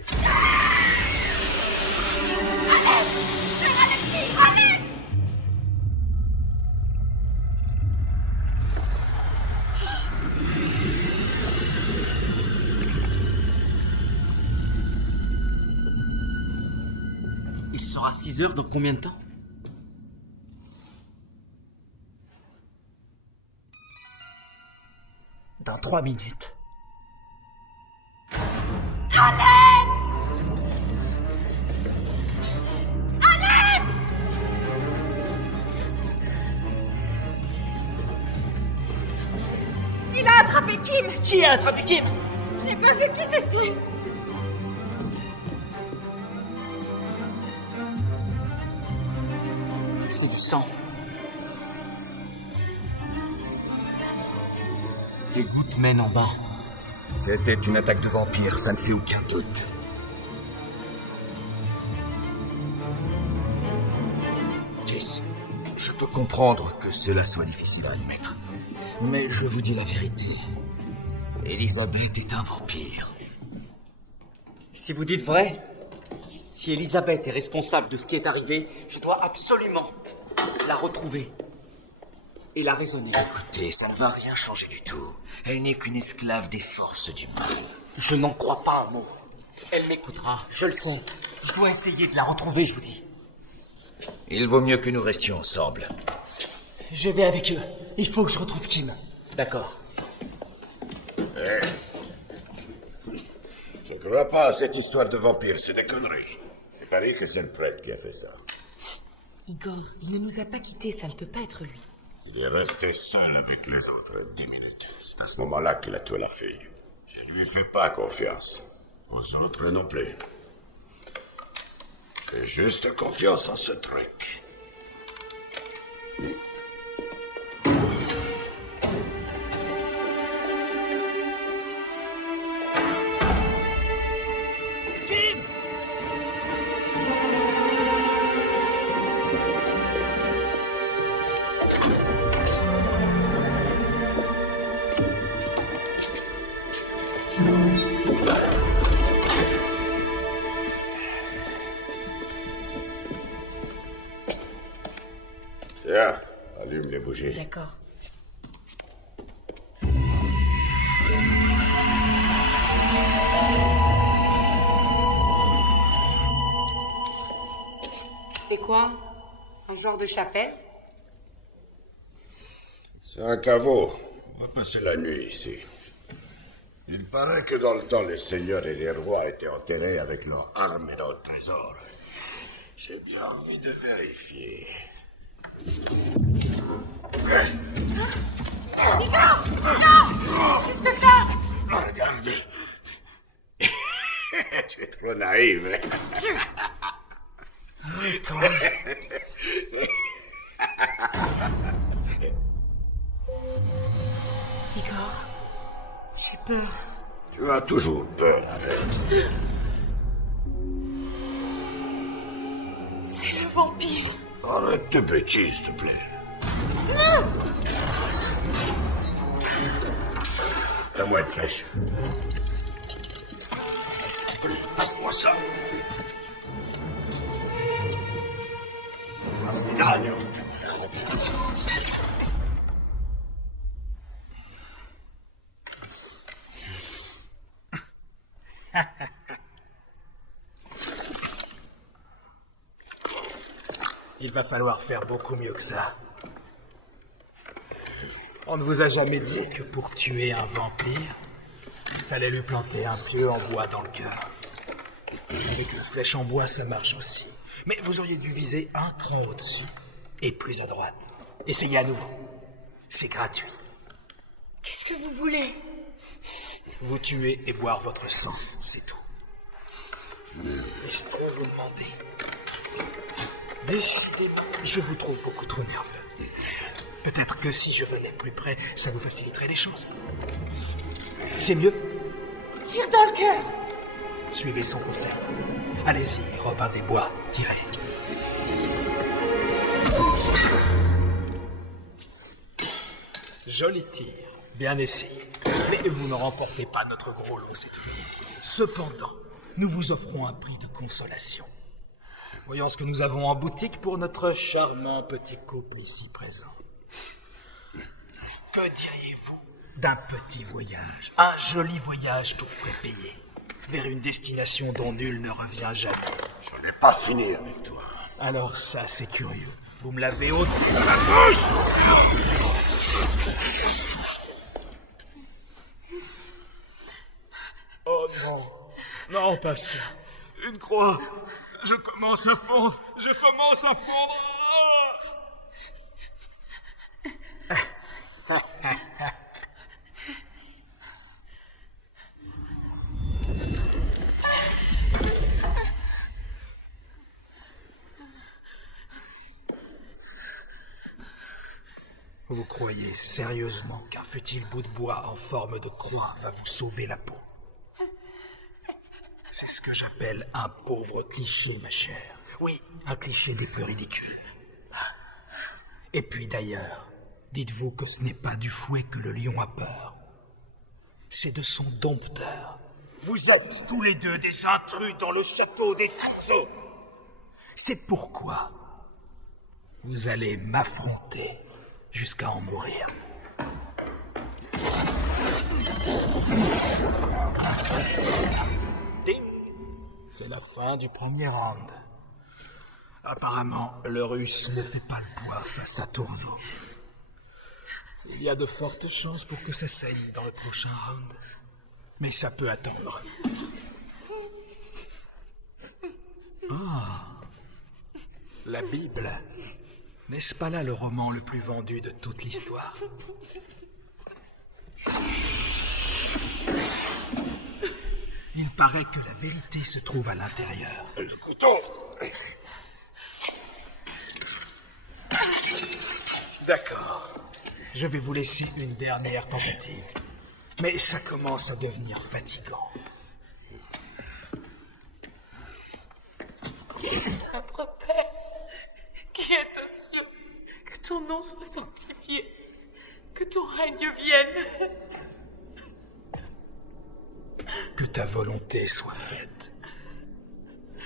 Il sera 6 heures dans combien de temps? Dans 3 minutes. Il a attrapé Kim. Qui a attrapé Kim? Je n'ai pas vu qui c'était. C'est du sang. Les gouttes mènent en bas. C'était une attaque de vampire, ça ne fait aucun doute. Jess, je peux comprendre que cela soit difficile à admettre. Mais je vous dis la vérité. Elisabeth est un vampire. Si vous dites vrai, si Elisabeth est responsable de ce qui est arrivé, je dois absolument la retrouver et la raisonner. Écoutez, ça ne va rien changer du tout. Elle n'est qu'une esclave des forces du mal. Je n'en crois pas un mot. Elle m'écoutera, je le sais. Je dois essayer de la retrouver, je vous dis. Il vaut mieux que nous restions ensemble. Je vais avec eux. Il faut que je retrouve Kim. D'accord. Je ne crois pas à cette histoire de vampire, c'est des conneries. Il paraît que c'est le prêtre qui a fait ça. Igor, il ne nous a pas quittés, ça ne peut pas être lui. Il est resté seul avec les autres 10 minutes. C'est à ce moment-là qu'il a tué la fille. Je lui fais pas confiance. Aux autres non plus. J'ai juste confiance en ce truc. Tiens, allume les bougies. D'accord. C'est quoi? Un genre de chapelle? C'est un caveau. On va passer la nuit ici. Il paraît que dans le temps, les seigneurs et les rois étaient enterrés avec leurs armes et leurs trésors. J'ai bien envie de vérifier. Igor! Qu'est-ce que t'as? Regarde. Tu es trop naïve. Igor, j'ai peur. Tu as toujours peur, arrête. C'est le vampire. Arrête tes bêtises, s'il te plaît. Donne-moi une flèche. Passe-moi ça. Passe-moi. Il va falloir faire beaucoup mieux que ça. On ne vous a jamais dit que pour tuer un vampire, il fallait lui planter un pieu en bois dans le cœur. Avec une flèche en bois, ça marche aussi. Mais vous auriez dû viser un cran au-dessus et plus à droite. Essayez à nouveau. C'est gratuit. Qu'est-ce que vous voulez? Vous tuer et boire votre sang, c'est tout. Laisse trop vous demander. Décidément, je vous trouve beaucoup trop nerveux. Peut-être que si je venais plus près, ça vous faciliterait les choses. C'est mieux? Tire dans le cœur. Suivez son conseil. Allez-y, Robin des Bois, tirez. Joli tir. Bien essayé. Mais vous ne remportez pas notre gros lot cette fois. Cependant, nous vous offrons un prix de consolation. Voyons ce que nous avons en boutique pour notre charmant petit couple ici présent. Que diriez-vous d'un petit voyage, un joli voyage tout frais payé, vers une destination dont nul ne revient jamais? Je n'ai pas fini avec toi. Alors ça, c'est curieux. Vous me l'avez ôté de la bouche. Oh non, non, pas ça. Une croix. Je commence à fondre. Je commence à fondre. Vous croyez sérieusement qu'un futile bout de bois en forme de croix va vous sauver la peau? C'est ce que j'appelle un pauvre cliché, ma chère. Oui, un cliché des plus ridicules. Et puis d'ailleurs, dites-vous que ce n'est pas du fouet que le lion a peur. C'est de son dompteur. Vous êtes tous les deux des intrus dans le château des Tourteaux. C'est pourquoi vous allez m'affronter jusqu'à en mourir. Ding! C'est la fin du premier round. Apparemment, le Russe ne fait pas le poids face à Tourteaux. Il y a de fortes chances pour que ça saigne dans le prochain round. Mais ça peut attendre. Ah, la Bible. N'est-ce pas là le roman le plus vendu de toute l'histoire? Il paraît que la vérité se trouve à l'intérieur. Le couteau! D'accord. Je vais vous laisser une dernière tentative. Mais ça commence à devenir fatigant. Notre Père, qui es aux cieux, que ton nom soit sanctifié, que ton règne vienne. Que ta volonté soit faite,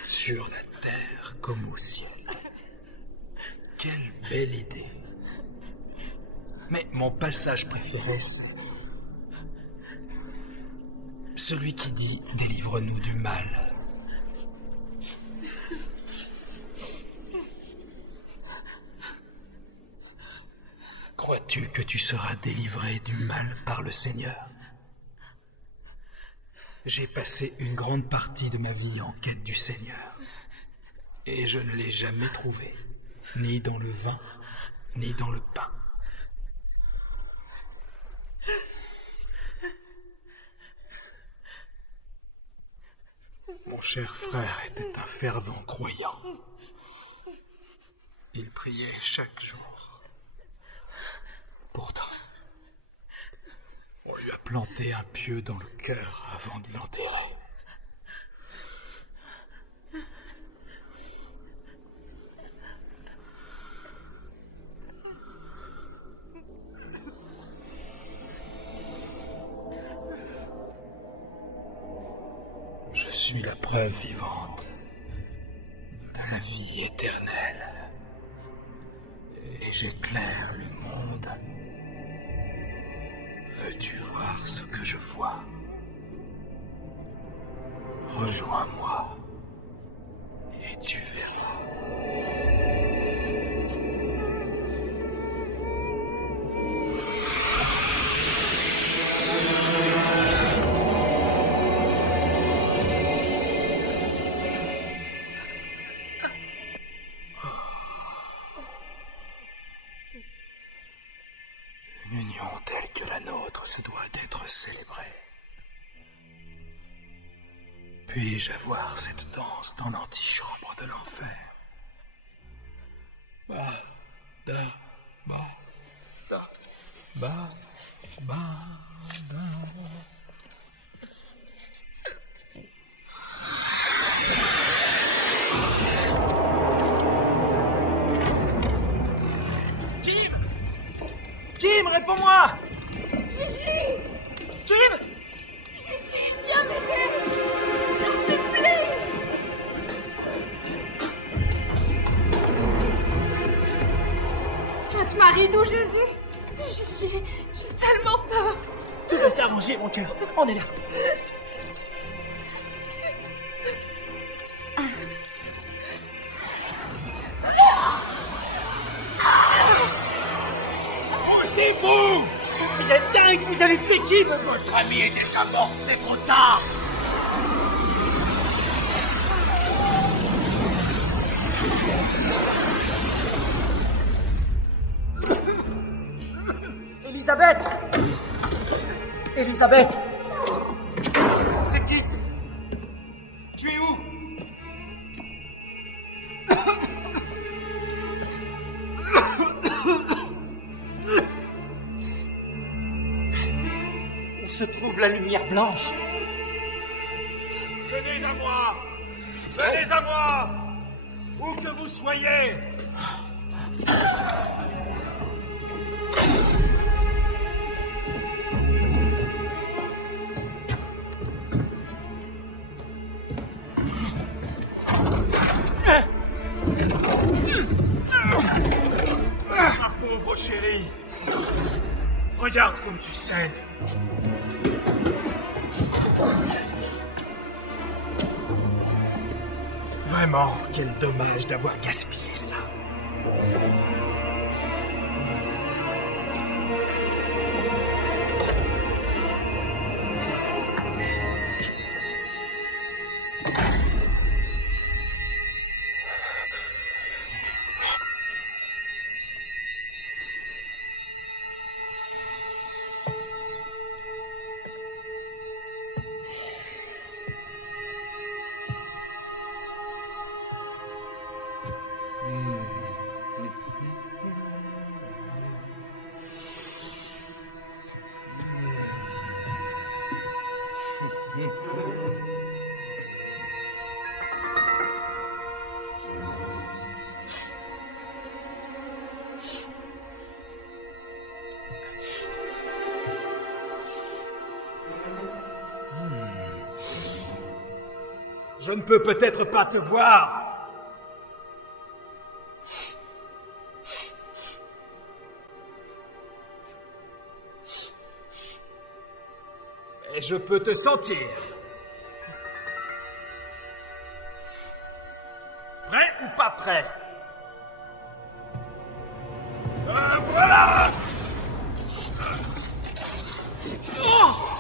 sur la terre comme au ciel. Quelle belle idée. Mais mon passage préféré, c'est celui qui dit « Délivre-nous du mal ». Crois-tu que tu seras délivré du mal par le Seigneur? J'ai passé une grande partie de ma vie en quête du Seigneur. Et je ne l'ai jamais trouvé, ni dans le vin, ni dans le pain. Mon cher frère était un fervent croyant. Il priait chaque jour. Pourtant, on lui a planté un pieu dans le cœur avant de l'enterrer. Je suis la preuve vivante de la vie éternelle. Et j'éclaire le monde. Veux-tu voir ce que je vois? Rejoins-moi et tu verras. Une union telle que la nôtre se doit d'être célébrée. Puis-je avoir cette danse dans l'antichambre de l'enfer? Ba, da, ba, da, ba, ba, da. Kim, réponds-moi! Gigi! danger, mon cœur. On est là. Oh, c'est vous! Vous êtes dingue, vous avez tué qui? Votre ami est déjà mort, c'est trop tard! Elisabeth! Elisabeth! C'est qui? Tu es où? Où se trouve la lumière blanche? Venez à moi! Venez à moi! Où que vous soyez! Ma pauvre chérie, regarde comme tu saignes. Vraiment, quel dommage d'avoir gaspillé ça. Je ne peux peut-être pas te voir. Mais je peux te sentir. Prêt ou pas prêt? Voilà! Oh!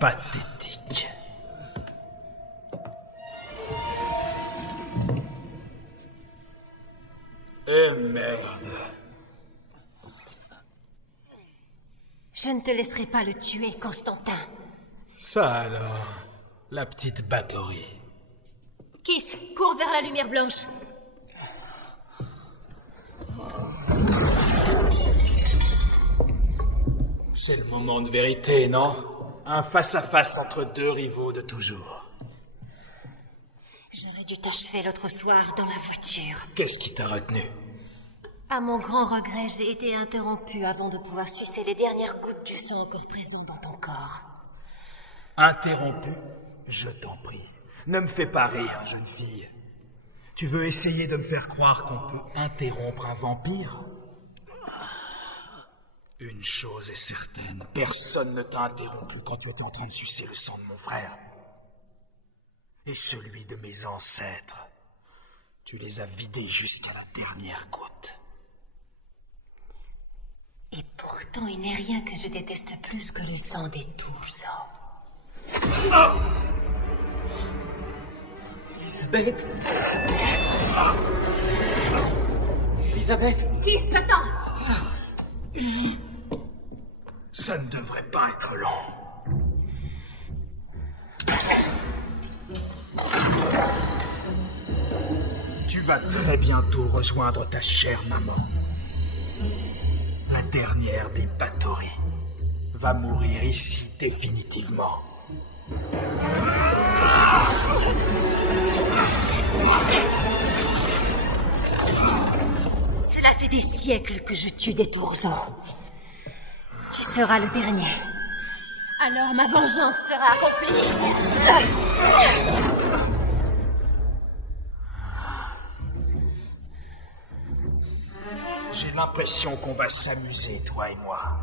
Pathétique. Eh merde. Je ne te laisserai pas le tuer, Constantin. Ça alors, la petite batterie. Kiss, cours vers la lumière blanche. C'est le moment de vérité, non? Un face-à-face entre deux rivaux de toujours. J'aurais dû t'achever l'autre soir dans la voiture. Qu'est-ce qui t'a retenu? À mon grand regret, j'ai été interrompue avant de pouvoir sucer les dernières gouttes du sang encore présent dans ton corps. Interrompu? Je t'en prie. Ne me fais pas rire, jeune fille. Tu veux essayer de me faire croire qu'on peut interrompre un vampire? Une chose est certaine, personne ne t'a interrompu quand tu étais en train de sucer le sang de mon frère. Et celui de mes ancêtres. Tu les as vidés jusqu'à la dernière goutte. Et pourtant, il n'est rien que je déteste plus que le sang des Toulzans. Oh! Elisabeth! Elisabeth! Kiss, t'attends! Ça ne devrait pas être long. Tu vas très bientôt rejoindre ta chère maman. La dernière des Bathory va mourir ici définitivement. Cela fait des siècles que je tue des Tourzeaux. Tu seras le dernier. Alors ma vengeance sera accomplie. J'ai l'impression qu'on va s'amuser, toi et moi.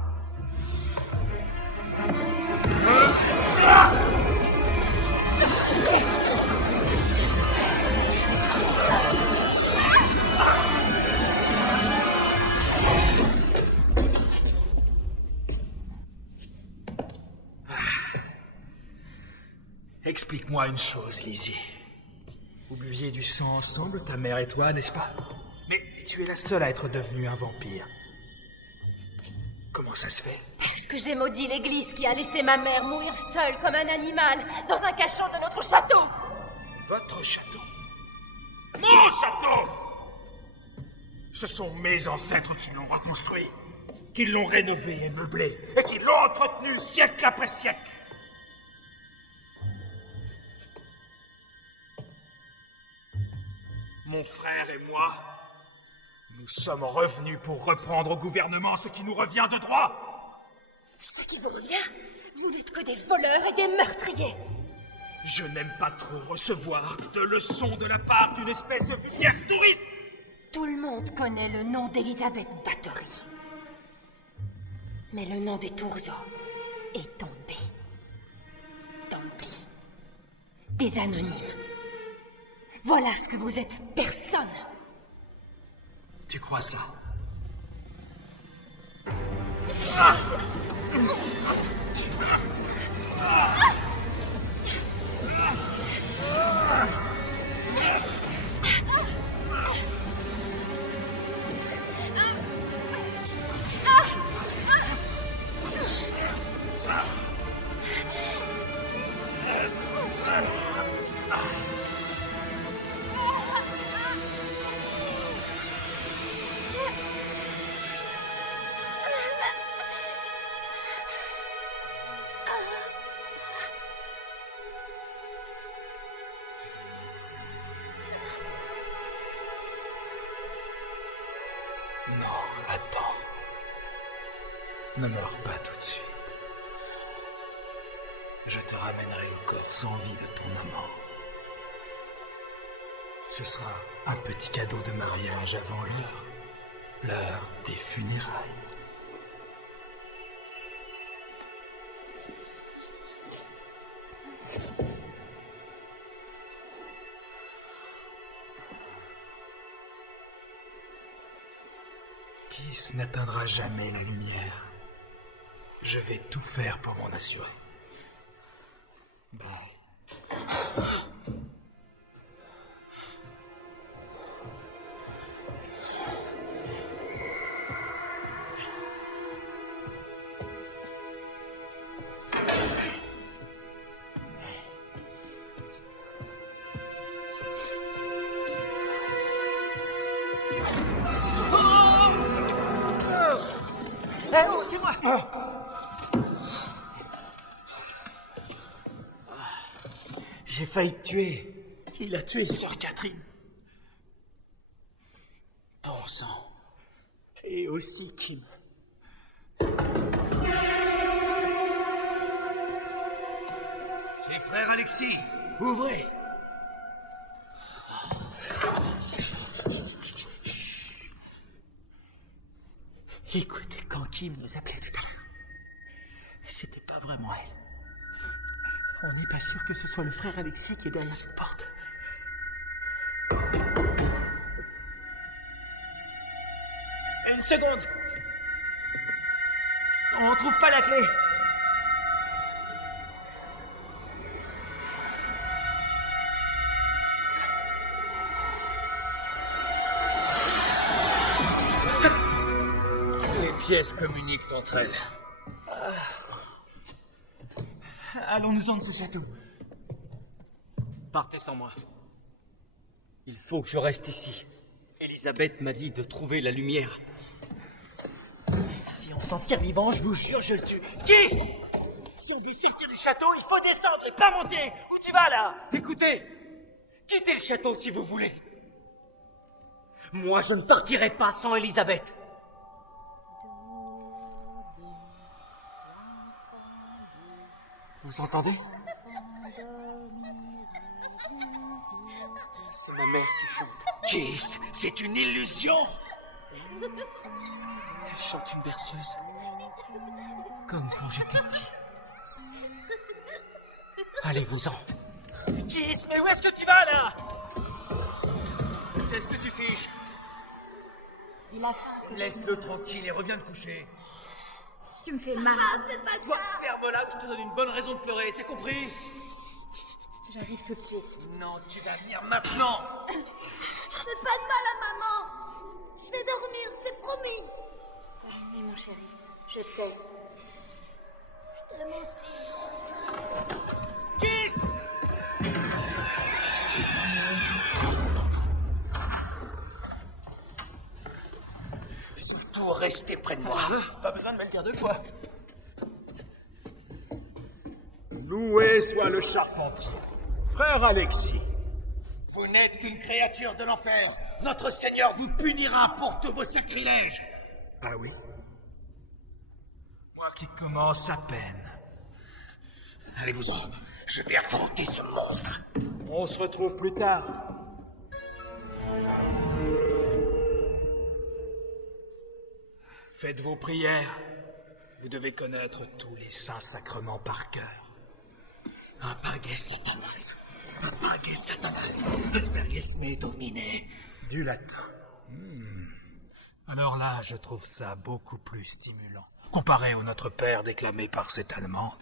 Explique-moi une chose, Lizzie. Vous buviez du sang ensemble, ta mère et toi, n'est-ce pas? Mais tu es la seule à être devenue un vampire. Comment ça se fait? Parce que j'ai maudit l'église qui a laissé ma mère mourir seule comme un animal dans un cachot de notre château. Votre château? Mon château! Ce sont mes ancêtres qui l'ont reconstruit, qui l'ont rénové et meublé, et qui l'ont entretenu siècle après siècle. Mon frère et moi, nous sommes revenus pour reprendre au gouvernement ce qui nous revient de droit. Ce qui vous revient? Vous n'êtes que des voleurs et des meurtriers. Je n'aime pas trop recevoir de leçons de la part d'une espèce de vulgaire touriste. Tout le monde connaît le nom d'Elisabeth Bathory. Mais le nom des Tourzeaux est tombé dans l'oubli. Des anonymes. Voilà ce que vous êtes, personne. Tu crois ça? Non, attends. Ne meurs pas tout de suite. Je te ramènerai le corps sans vie de ton amant. Ce sera un petit cadeau de mariage avant l'heure des funérailles. Kiss n'atteindra jamais la lumière. Je vais tout faire pour m'en assurer. Bye. Oh, c'est moi. J'ai failli te tuer. Il a tué Sœur Catherine. Ton sang. Et aussi Kim. C'est frère Alexis. Ouvrez. Écoutez, quand Kim nous appelait tout à l'heure, c'était pas vraiment elle. On n'est pas sûr que ce soit le frère Alexis qui est derrière cette porte. Une seconde. On trouve pas la clé. Les pièces communiquent entre elles. Allons-nous-en de ce château. Partez sans moi. Il faut que je reste ici. Elisabeth m'a dit de trouver la lumière. sentir vivant, je vous jure, je le tue. Kiss! Si on veut sortir du château, il faut descendre et pas monter. Où tu vas, là? Écoutez, quittez le château si vous voulez. Moi, je ne partirai pas sans Elisabeth. Vous entendez? C'est ma mère qui chante. Kiss, c'est une illusion. Elle chante une berceuse. Comme quand j'étais petit. Allez-vous-en. Kiss, mais où est-ce que tu vas, là? Qu'est-ce que tu fiches? Il a faim. Laisse-le tranquille et reviens te coucher. Tu me fais mal. C'est pas ça. Ferme-la ou je te donne une bonne raison de pleurer, c'est compris? J'arrive tout de suite. Non, tu vas venir maintenant. Fais pas de mal à maman. Je vais dormir, c'est promis. Bonne nuit, mon chéri. Je t'aime. Je t'aime aussi. Kiss! Surtout restez près de moi. Pas besoin de me le dire 2 fois. Loué soit le charpentier. Frère Alexis. Vous n'êtes qu'une créature de l'enfer. Notre Seigneur vous punira pour tous vos sacrilèges. Ah oui? Moi qui commence à peine. Allez-vous-en. Je vais affronter ce monstre. On se retrouve plus tard. Faites vos prières. Vous devez connaître tous les saints sacrements par cœur. Apage Satanas. Apage Satanas. Asperges me domine. Du latin. Alors là, je trouve ça beaucoup plus stimulant, comparé au Notre Père déclamé par cette Allemande.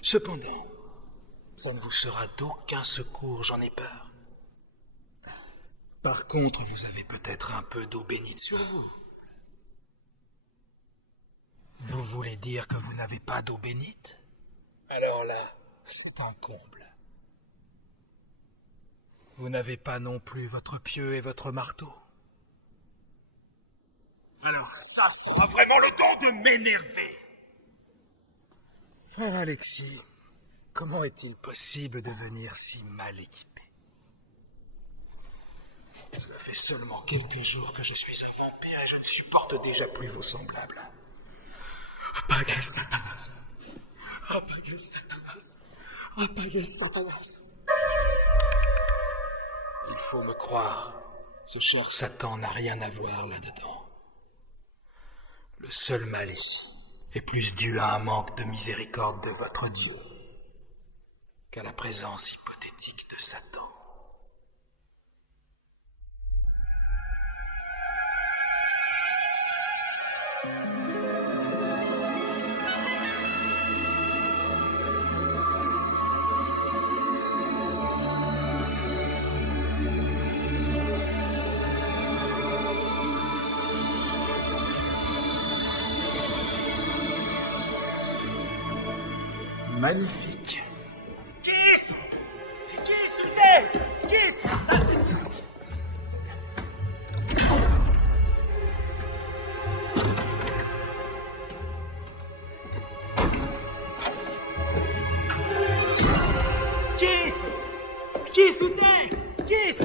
Cependant, ça ne vous sera d'aucun secours, j'en ai peur. Par contre, vous avez peut-être un peu d'eau bénite sur vous. Vous voulez dire que vous n'avez pas d'eau bénite? Alors là, c'est un comble. Vous n'avez pas non plus votre pieu et votre marteau? Alors ça sera vraiment le temps de m'énerver. Frère Alexis, comment est-il possible de venir si mal équipé? Cela fait seulement quelques jours que je suis un vampire et je ne supporte déjà plus vos semblables. Apage Satanas. Apage Satanas. Apage Satanas. Il faut me croire, ce cher Satan n'a rien à voir là-dedans. Le seul mal ici est plus dû à un manque de miséricorde de votre Dieu qu'à la présence hypothétique de Satan. Magnifique. Kiss! Kiss, où t'es? Kiss! Kiss! Kiss, où t'es? Kiss!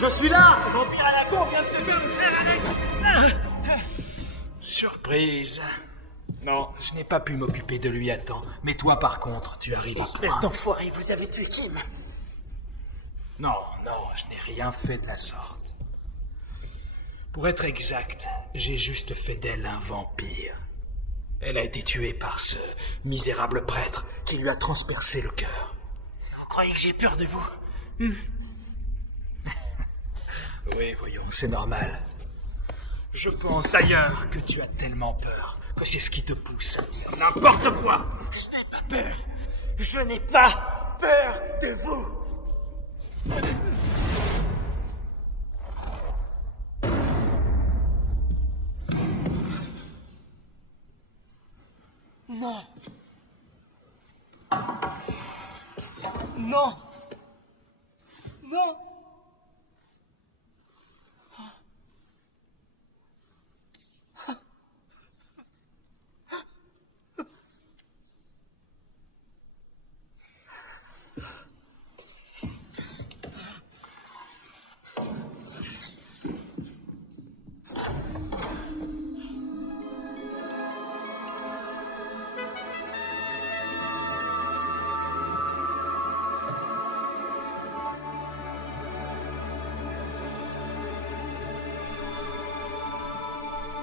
Je suis là! Ce vampire à la con vient de se faire me faire avec! Surprise. Non, je n'ai pas pu m'occuper de lui à temps. Mais toi, par contre, tu arrives à Espèce point. d'enfoiré, vous avez tué Kim! Non, je n'ai rien fait de la sorte. Pour être exact, j'ai juste fait d'elle un vampire. Elle a été tuée par ce misérable prêtre qui lui a transpercé le cœur. Vous croyez que j'ai peur de vous? Oui, voyons, c'est normal. Je pense d'ailleurs que tu as tellement peur que c'est ce qui te pousse à dire n'importe quoi. Je n'ai pas peur. Je n'ai pas peur de vous. Non. Non. Non.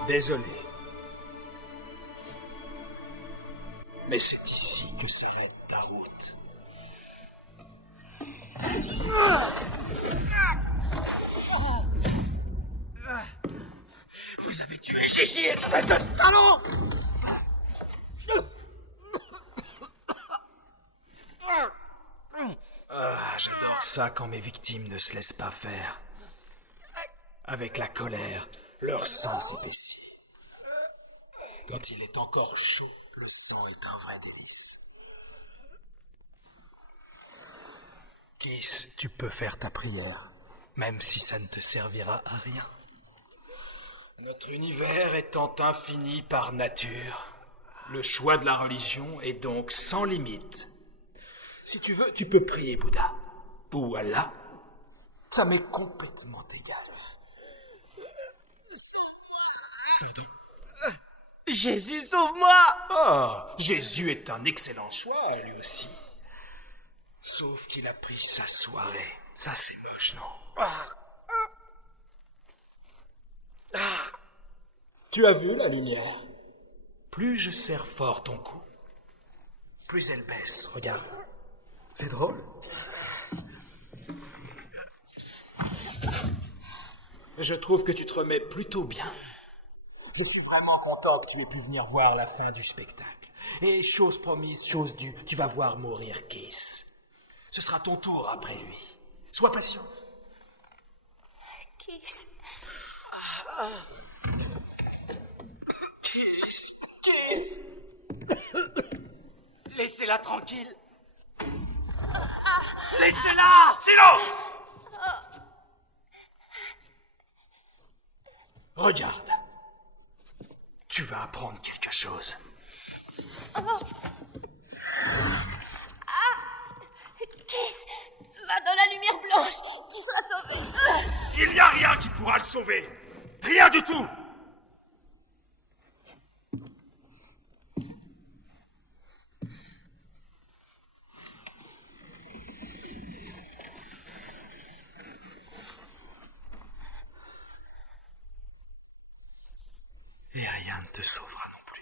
Désolé. Mais c'est ici que s'érène ta route. Vous avez tué Gigi, espèce de salaud! Ah, j'adore ça quand mes victimes ne se laissent pas faire. Avec la colère, leur sang s'épaissit. Quand il est encore chaud, le sang est un vrai délice. Kiss, tu peux faire ta prière, même si ça ne te servira à rien. Notre univers étant infini par nature, le choix de la religion est donc sans limite. Si tu veux, tu peux prier Bouddha ou Allah. Ça m'est complètement égal. Pardon. Jésus, sauve-moi! Ah, Jésus est un excellent choix, lui aussi. Sauf qu'il a pris sa soirée. Ça, c'est moche, non? Tu as vu la lumière? Plus je serre fort ton cou, plus elle baisse. Regarde. C'est drôle. Je trouve que tu te remets plutôt bien. Je suis vraiment content que tu aies pu venir voir la fin du spectacle. Et chose promise, chose due, tu vas voir mourir Kiss. Ce sera ton tour après lui. Sois patiente. Kiss. Kiss. Kiss. Laissez-la tranquille. Laissez-la! Silence! Regarde. Tu vas apprendre quelque chose. Kiss, va dans la lumière blanche, tu seras sauvé. Il n'y a rien qui pourra le sauver. Rien du tout. Et rien ne te sauvera non plus.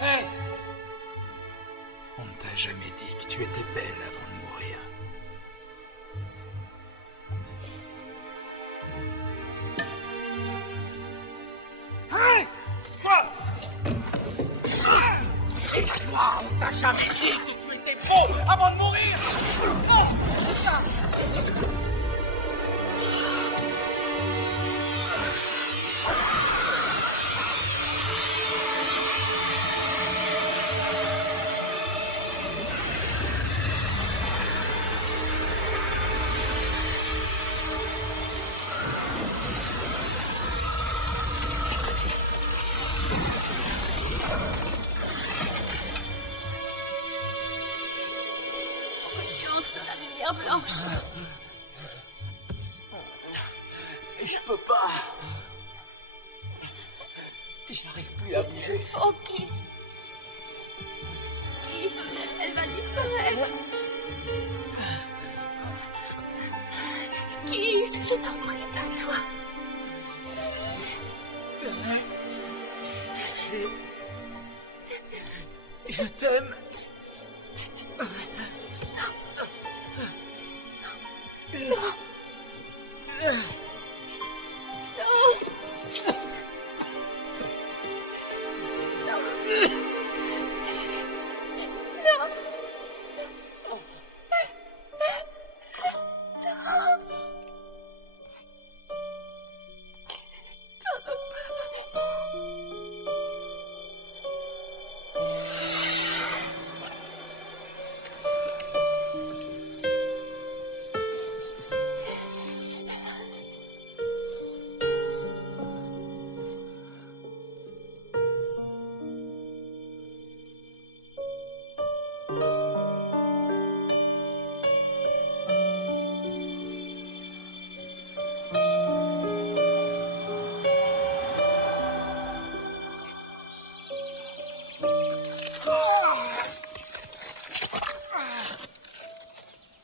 Hey! On ne t'a jamais dit que tu étais belle avant de mourir. Hein? Quoi? Toi, on t'a jamais dit que tu étais beau avant de mourir! Blanche. Je peux pas. J'arrive plus à bouger. Oh, Kiss. Kiss, elle va disparaître. Kiss, je t'en prie, pas toi. Je t'aime.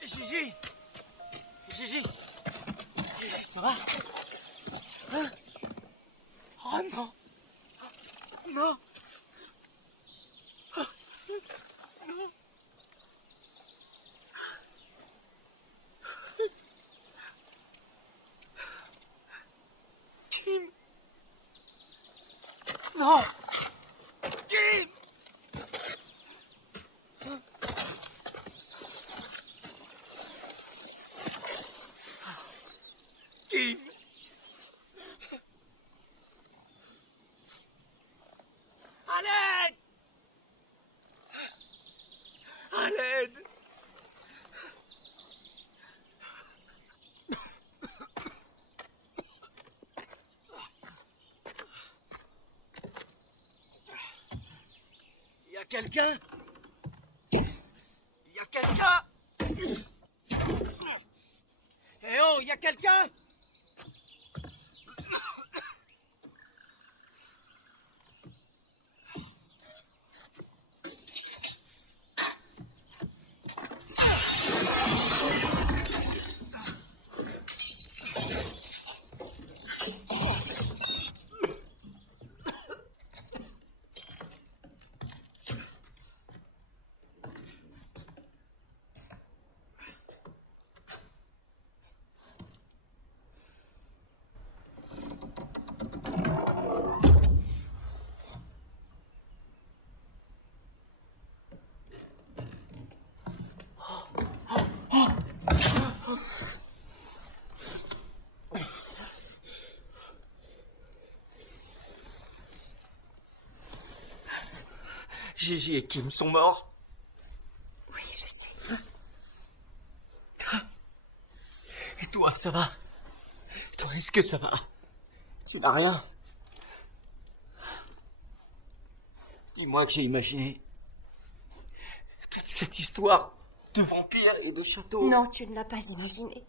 Gigi! Gigi! Gigi, ça va? Hein? Oh non! Non! Oh, non! Kim! Non! Kim! Kim! À l'aide! À l'aide! Il y a quelqu'un? Il y a quelqu'un? Eh oh, il y a quelqu'un? Gigi et Kim sont morts. Oui, je sais. Et toi, ça va? Toi, est-ce que ça va? Tu n'as rien? Dis-moi que j'ai imaginé toute cette histoire de vampires et de châteaux. Non, tu ne l'as pas imaginé.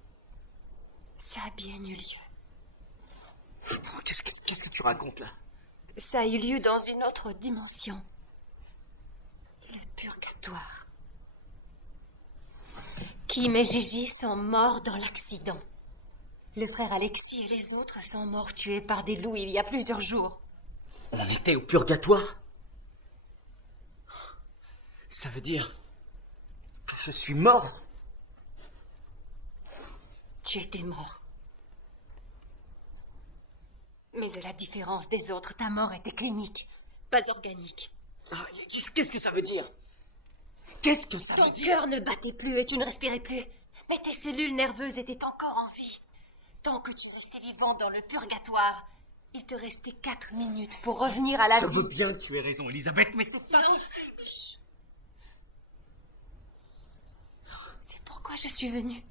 Ça a bien eu lieu. Attends, qu'est-ce que tu racontes là? Ça a eu lieu dans une autre dimension. Le purgatoire. Kim et Gigi sont morts dans l'accident. Le frère Alexis et les autres sont morts tués par des loups il y a plusieurs jours. On était au purgatoire? Ça veut dire que je suis mort? Tu étais mort. Mais à la différence des autres, ta mort était clinique, pas organique. Ah, qu'est-ce que ça veut dire? Qu'est-ce que ça veut Ton dire? cœur ne battait plus et tu ne respirais plus. Mais tes cellules nerveuses étaient encore en vie. Tant que tu restais vivant dans le purgatoire, il te restait 4 minutes pour revenir à la vie. Je veux bien que tu aies raison, Elisabeth, mais c'est pas... Non, chut. C'est pourquoi je suis venue.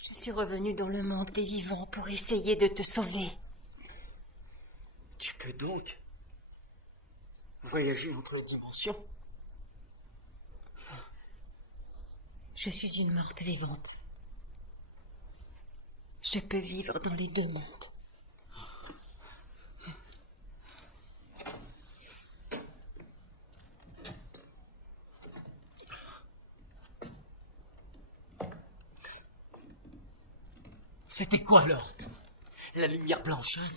Je suis revenue dans le monde des vivants pour essayer de te sauver. Tu peux donc voyager entre les dimensions? Je suis une morte vivante. Je peux vivre dans les deux mondes. C'était quoi alors? La lumière blanche, hein?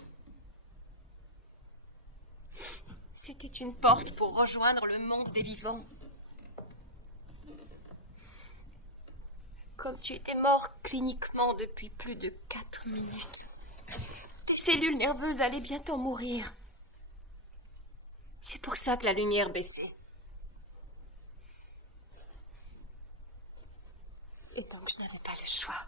C'était une porte pour rejoindre le monde des vivants. Comme tu étais mort cliniquement depuis plus de 4 minutes, tes cellules nerveuses allaient bientôt mourir. C'est pour ça que la lumière baissait. Et donc je n'avais pas le choix.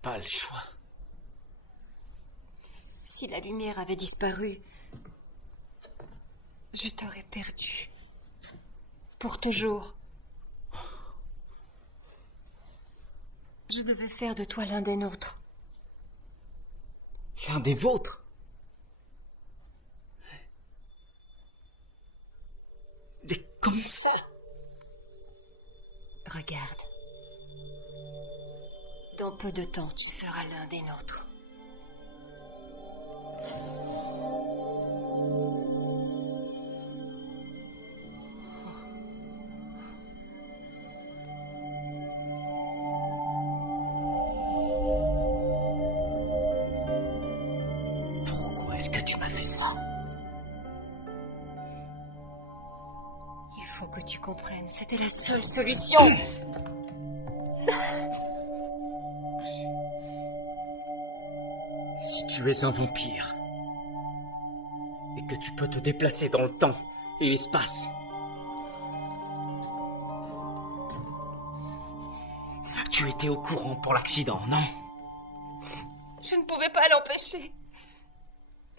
Pas le choix. Si la lumière avait disparu, je t'aurais perdu. Pour toujours. Je devais faire de toi l'un des nôtres. L'un des vôtres? Mais comme ça? Regarde. Dans peu de temps, tu seras l'un des nôtres. Pourquoi est-ce que tu m'as fait ça? Il faut que tu comprennes, c'était la seule solution. Si tu es un vampire, et que tu peux te déplacer dans le temps et l'espace, tu étais au courant pour l'accident, non? Je ne pouvais pas l'empêcher.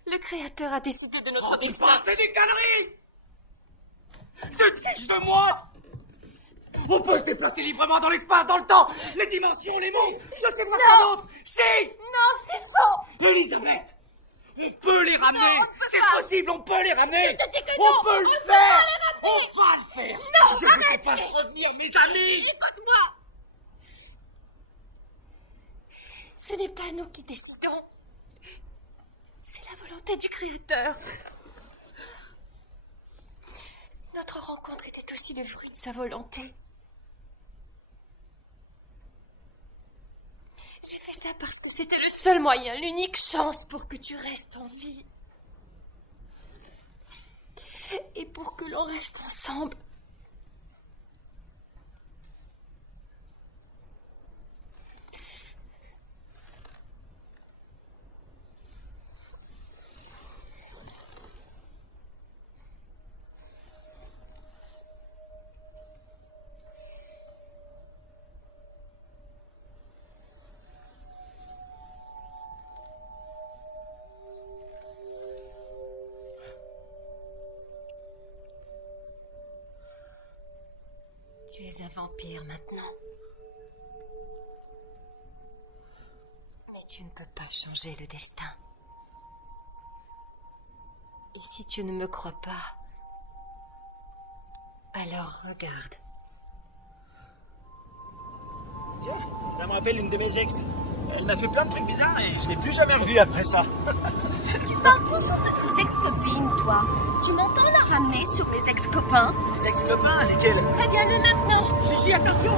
Le Créateur a décidé de notre Tu destin. parles, c'est des conneries! Tu te fiches de moi? On peut se déplacer librement dans l'espace, dans le temps, les dimensions, les mondes, je sais pas quoi d'autre. Si! Non, c'est faux! Elisabeth, on peut les ramener. Non, on ne peut c'est pas. possible, on peut les ramener. Je te dis que on non, peut le on ne peut faire. pas les ramener. On va le faire. Non, je veux arrête. qu'on fasse revenir mes amis. Écoute-moi. Ce n'est pas nous qui décidons. C'est la volonté du Créateur. Notre rencontre était aussi le fruit de sa volonté. J'ai fait ça parce que c'était le seul moyen, l'unique chance pour que tu restes en vie. Et pour que l'on reste ensemble. Tu es un vampire maintenant. Mais tu ne peux pas changer le destin. Et si tu ne me crois pas, alors regarde. Tiens, ça me rappelle une de mes ex. Elle m'a fait plein de trucs bizarres et je l'ai plus jamais revue après ça. Tu parles toujours de tes ex-copines, toi. Tu m'entends la ramener sur mes ex-copains? Les ex-copains, lesquels? Préviens-le maintenant. Gigi, attention!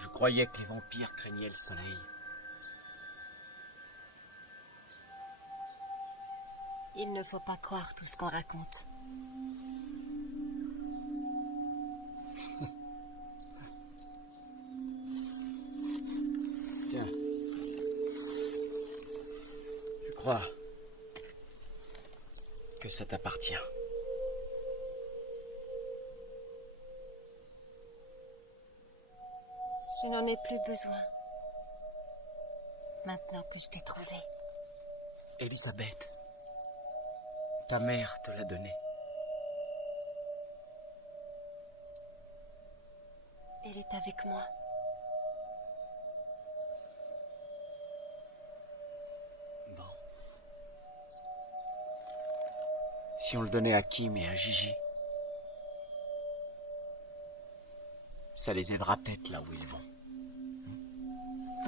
Je croyais que les vampires craignaient le soleil. Il ne faut pas croire tout ce qu'on raconte. Tiens. Je crois que ça t'appartient. Je n'en ai plus besoin. Maintenant que je t'ai trouvé. Elisabeth, ta mère te l'a donné. Elle est avec moi. Bon. Si on le donnait à Kim et à Gigi, ça les aidera peut-être là où ils vont.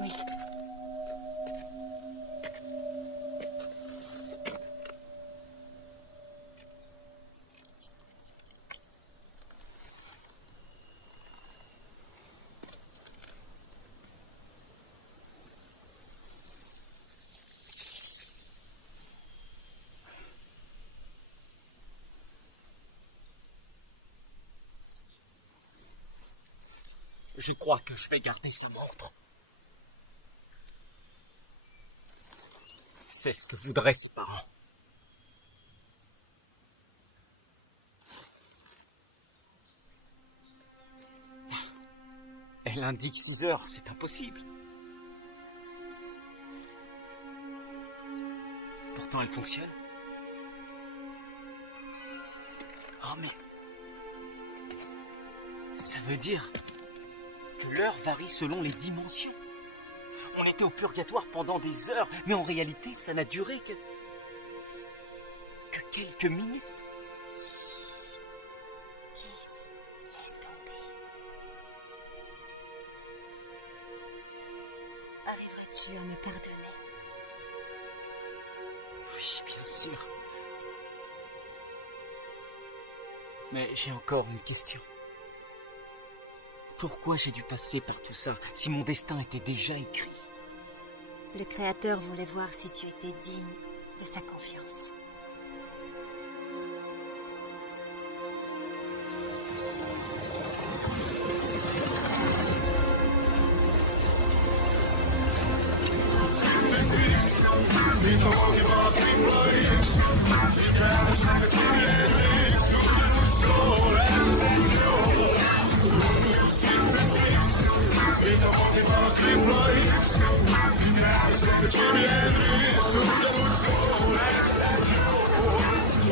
Oui. Je crois que je vais garder sa montre. C'est ce que voudraient ses parents. Elle indique 6 heures, c'est impossible. Pourtant, elle fonctionne. Oh, mais... ça veut dire que l'heure varie selon les dimensions. On était au purgatoire pendant des heures, mais en réalité, ça n'a duré que quelques minutes. 10, laisse tomber. Arriveras-tu à me pardonner? Oui, bien sûr. Mais j'ai encore une question. Pourquoi j'ai dû passer par tout ça, si mon destin était déjà écrit? Le Créateur voulait voir si tu étais digne de sa confiance.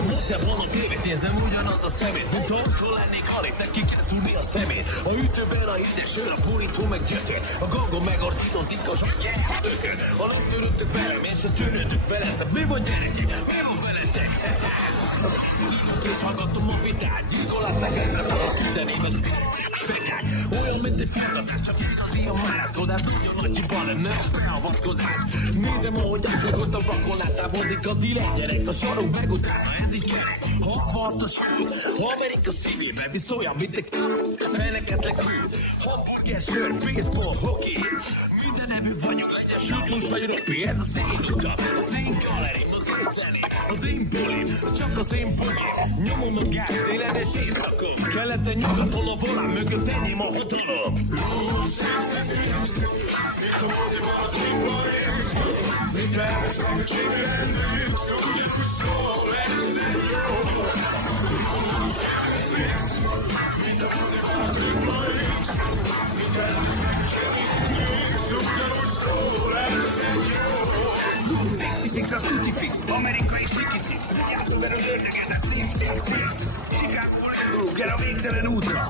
Mondtál volna tévét, nézem ugyanaz a szemét, mint amikor lennék halét, neki kell szúrni a szemét. A ütőben a hideg sör, a borító meg gyökér, a gangon megordítozik a zsökön. A nem törődtök velem, én se törődök veled, de mi van gyerekek, mi van veletek? Az ízlívok és hallgatom a vitát, gyilkolásszák a tüzenében fekák. Olyan, mint egy forgatás, csak igazi a mászkodás, nagyon nagy hiba lenne a beavatkozás. Nézem, ahogy átfogott a vakon, látábozik a dilet, gyerek a sarok meg utána, ez így kerek. Ha akart a sül, Amerika szívében visz olyan, mint egy feneketlen kül. Hamburger, sör, baseball, hockey, minden nevű vagyok, legyen sültús vagy röpi, ez az én utam, az én galerim, az én zeném, az én bulim, csak az én bugyim. Nyomom a gáz, télen és éjszakon, keleten nyugatol a volán mögött enyém a hatalom. Itt a moziban a tripa rész, mit elvesz meg a csinálsz, ugyanúgy szól, ez jó. Itt a moziban a tripa rész, mit elvesz meg a csinálsz, ugyanúgy szól, ez jó. 66 az tutifix, Amerika és Nikisix, vigyázzon el az ördöget, a Six. Chicago-ból indulunk el a végtelen útra.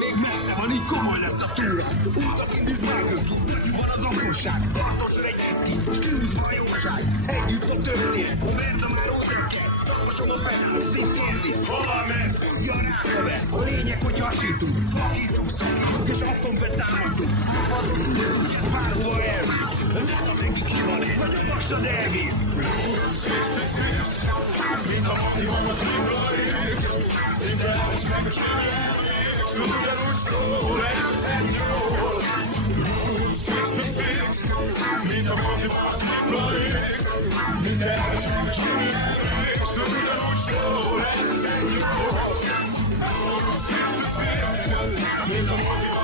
Még messze van, így komoly lesz a túra. Útnak indít vágunk, van az okosság, tartos regyezki, stílusva a jóság. Együtt a történet, a vendem a rózsra kezd. Taposom a benázt, itt kérdi, hova messz? Ja, rákövet, a lényeg, hogy hasítunk, vakítunk, szakítunk, és akkompetálhatunk. Adosulunk, bárhova elvisz, ez a mindenki kivan, vagy a magsad elvész. 66, mint a moziban a tripla rész, mint elvisz meg a csinálsz, ugyanúgy szól, ez jó. 66, mint a moziban a tripla rész, mint elvisz meg a csinálsz, ugyanúgy szól, ez jó. 66, mint a moziban